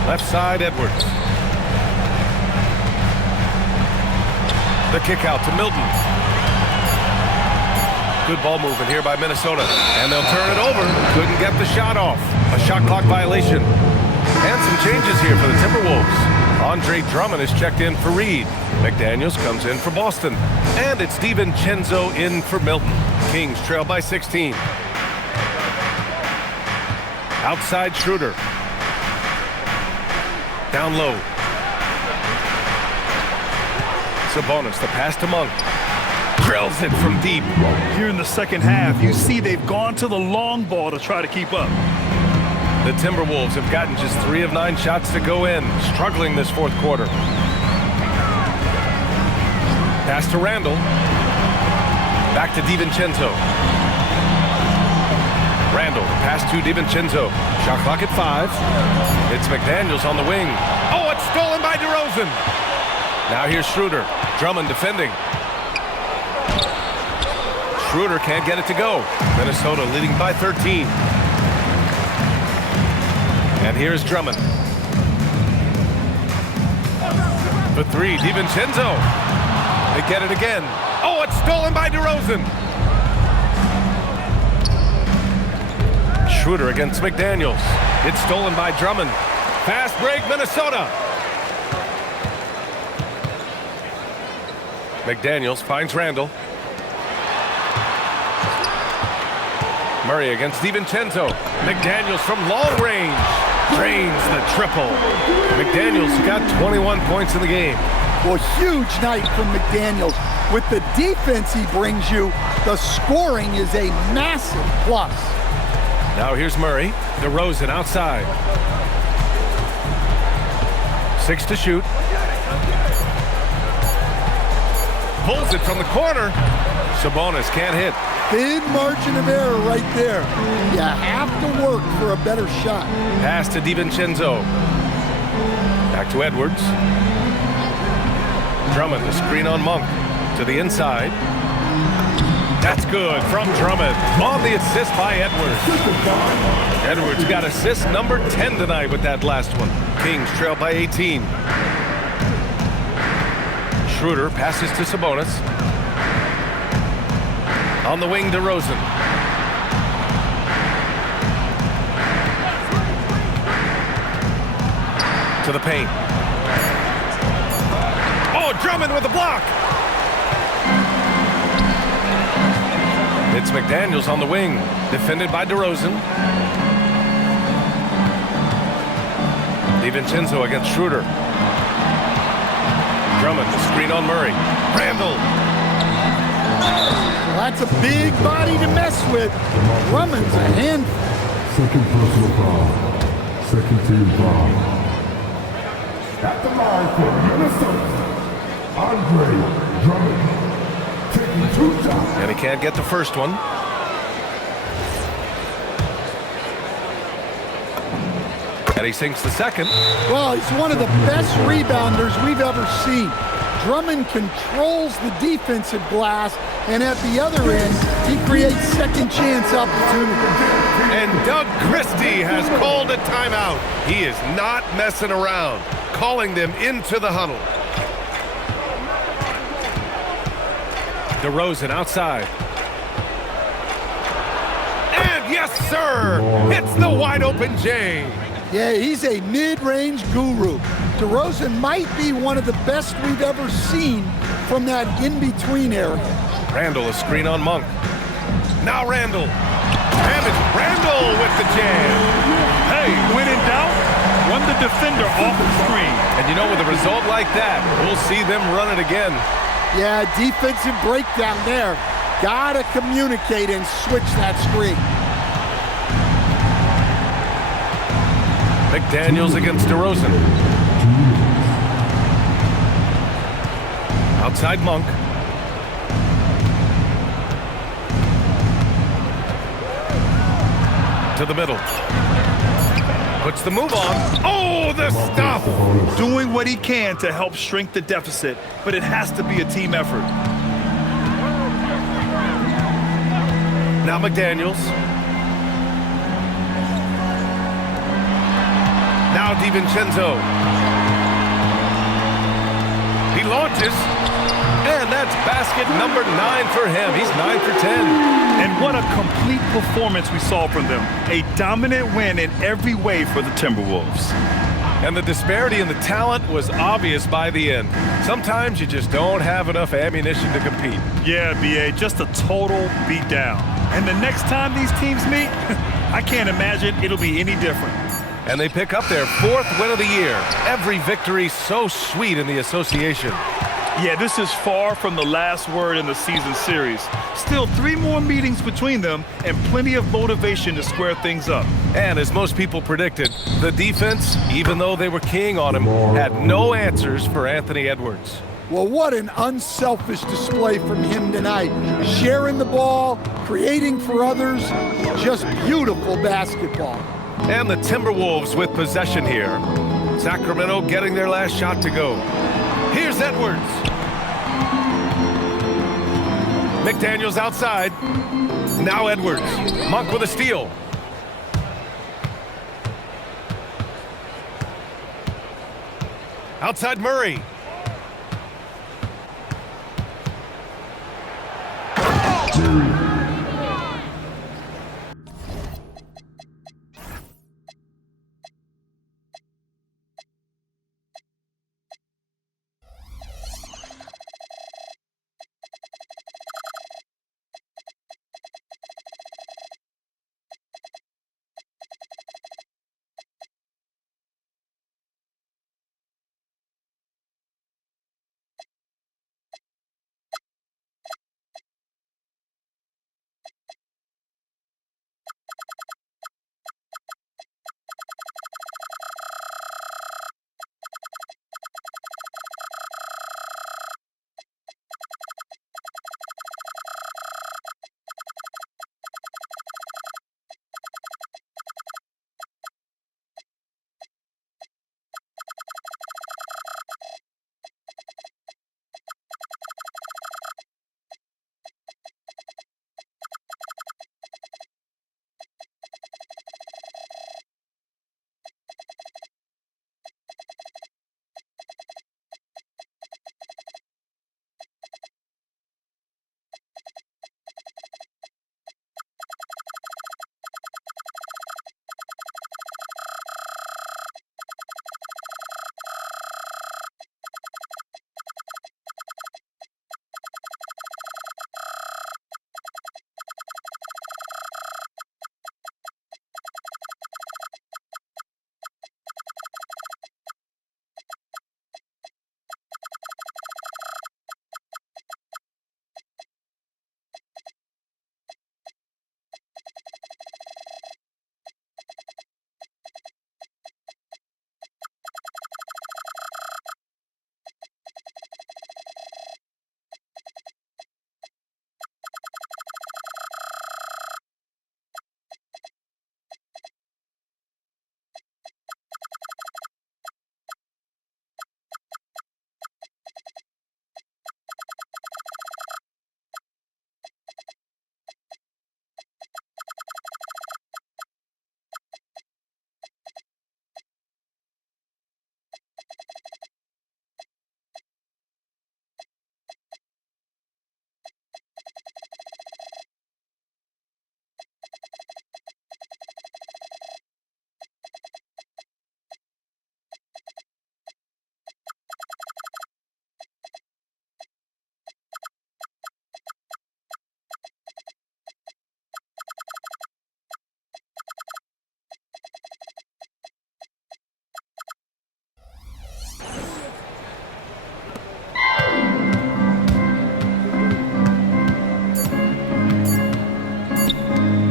Left side Edwards. The kick out to Milton. Good ball movement here by Minnesota. And they'll turn it over. Couldn't get the shot off. A shot clock violation. And some changes here for the Timberwolves. Andre Drummond is checked in for Reed. McDaniels comes in for Boston. And it's DiVincenzo in for Milton. Kings trail by 16. Outside Schroeder. Down low. Sabonis, the pass to Monk. Drills it from deep. Here in the second half, you see they've gone to the long ball to try to keep up. The Timberwolves have gotten just 3 of 9 shots to go in, struggling this fourth quarter. Pass to Randall. Back to DiVincenzo. Randall, pass to DiVincenzo. Shot clock at 5. It's McDaniels on the wing. Oh, it's stolen by DeRozan. Now here's Schroeder. Drummond defending. Schroeder can't get it to go. Minnesota leading by 13. And here's Drummond. For 3, DiVincenzo. They get it again. Oh, it's stolen by DeRozan. Schroeder against McDaniels. It's stolen by Drummond. Fast break, Minnesota. McDaniels finds Randall. Murray against DiVincenzo. McDaniels from long range. Drains the triple. McDaniels got 21 points in the game. Well, huge night from McDaniels. With the defense he brings you, the scoring is a massive plus. Now here's Murray. DeRozan outside. 6 to shoot. Pulls it from the corner. Sabonis can't hit. Thin margin of error right there. You have to work for a better shot. Pass to DiVincenzo. Back to Edwards. Drummond, the screen on Monk. To the inside. That's good from Drummond. On the assist by Edwards. Edwards got assist number 10 tonight with that last one. Kings trail by 18. Schroeder passes to Sabonis. On the wing, DeRozan. To the paint. Oh, Drummond with the block. It's McDaniels on the wing, defended by DeRozan. DiVincenzo against Schroeder. Drummond, the screen on Murray. Randall. Well, that's a big body to mess with. Drummond's a handful. Second personal foul. Second team foul. At the line for Minnesota, Andre Drummond. Taking 2 shots. And he can't get the first one. And he sinks the second. Well, he's one of the best rebounders we've ever seen. Drummond controls the defensive glass, and at the other end, he creates second chance opportunities. And Doug Christie has called a timeout. He is not messing around, calling them into the huddle. DeRozan outside. And yes, sir, it's the wide open J. Yeah, he's a mid-range guru. DeRozan might be one of the best we've ever seen from that in-between area. Randall, a screen on Monk. Now Randall. And it's Randall with the jam. Hey, when in doubt, run the defender off the screen. And you know, with a result like that, we'll see them run it again. Yeah, defensive breakdown there. Gotta communicate and switch that screen. McDaniels against DeRozan. Outside Monk. To the middle. Puts the move on. Oh, the stuff! Doing what he can to help shrink the deficit, but it has to be a team effort. Now McDaniels. Now DiVincenzo. He launches. And that's basket number 9 for him. He's 9 for 10. And what a complete performance we saw from them. A dominant win in every way for the Timberwolves. And the disparity in the talent was obvious by the end. Sometimes you just don't have enough ammunition to compete. Yeah, B.A., just a total beatdown. And the next time these teams meet, I can't imagine it'll be any different. And they pick up their 4th win of the year. Every victory so sweet in the association. Yeah, this is far from the last word in the season series. Still 3 more meetings between them and plenty of motivation to square things up. And as most people predicted, the defense, even though they were keying on him, had no answers for Anthony Edwards. Well, what an unselfish display from him tonight. Sharing the ball, creating for others, just beautiful basketball. And the Timberwolves with possession here. Sacramento getting their last shot to go. Here's Edwards. McDaniels outside. Now Edwards. Monk with a steal. Outside Murray.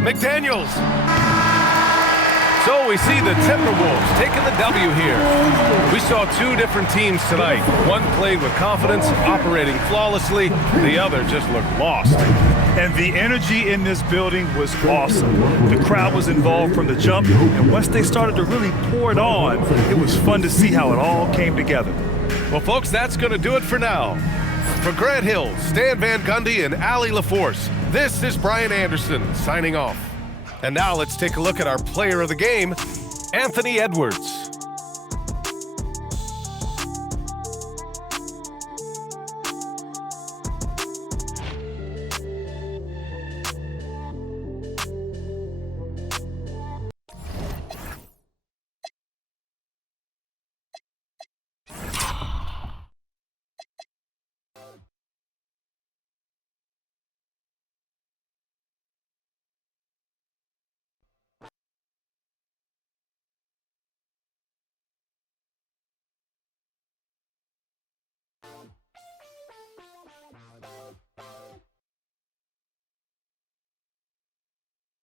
McDaniels. So we see the Timberwolves taking the W here. We saw two different teams tonight. One played with confidence, operating flawlessly. The other just looked lost. And the energy in this building was awesome. The crowd was involved from the jump, and once they started to really pour it on, it was fun to see how it all came together. Well, folks, that's going to do it for now. For Grant Hill, Stan Van Gundy, and Allie LaForce, this is Brian Anderson signing off. And now let's take a look at our player of the game, Anthony Edwards.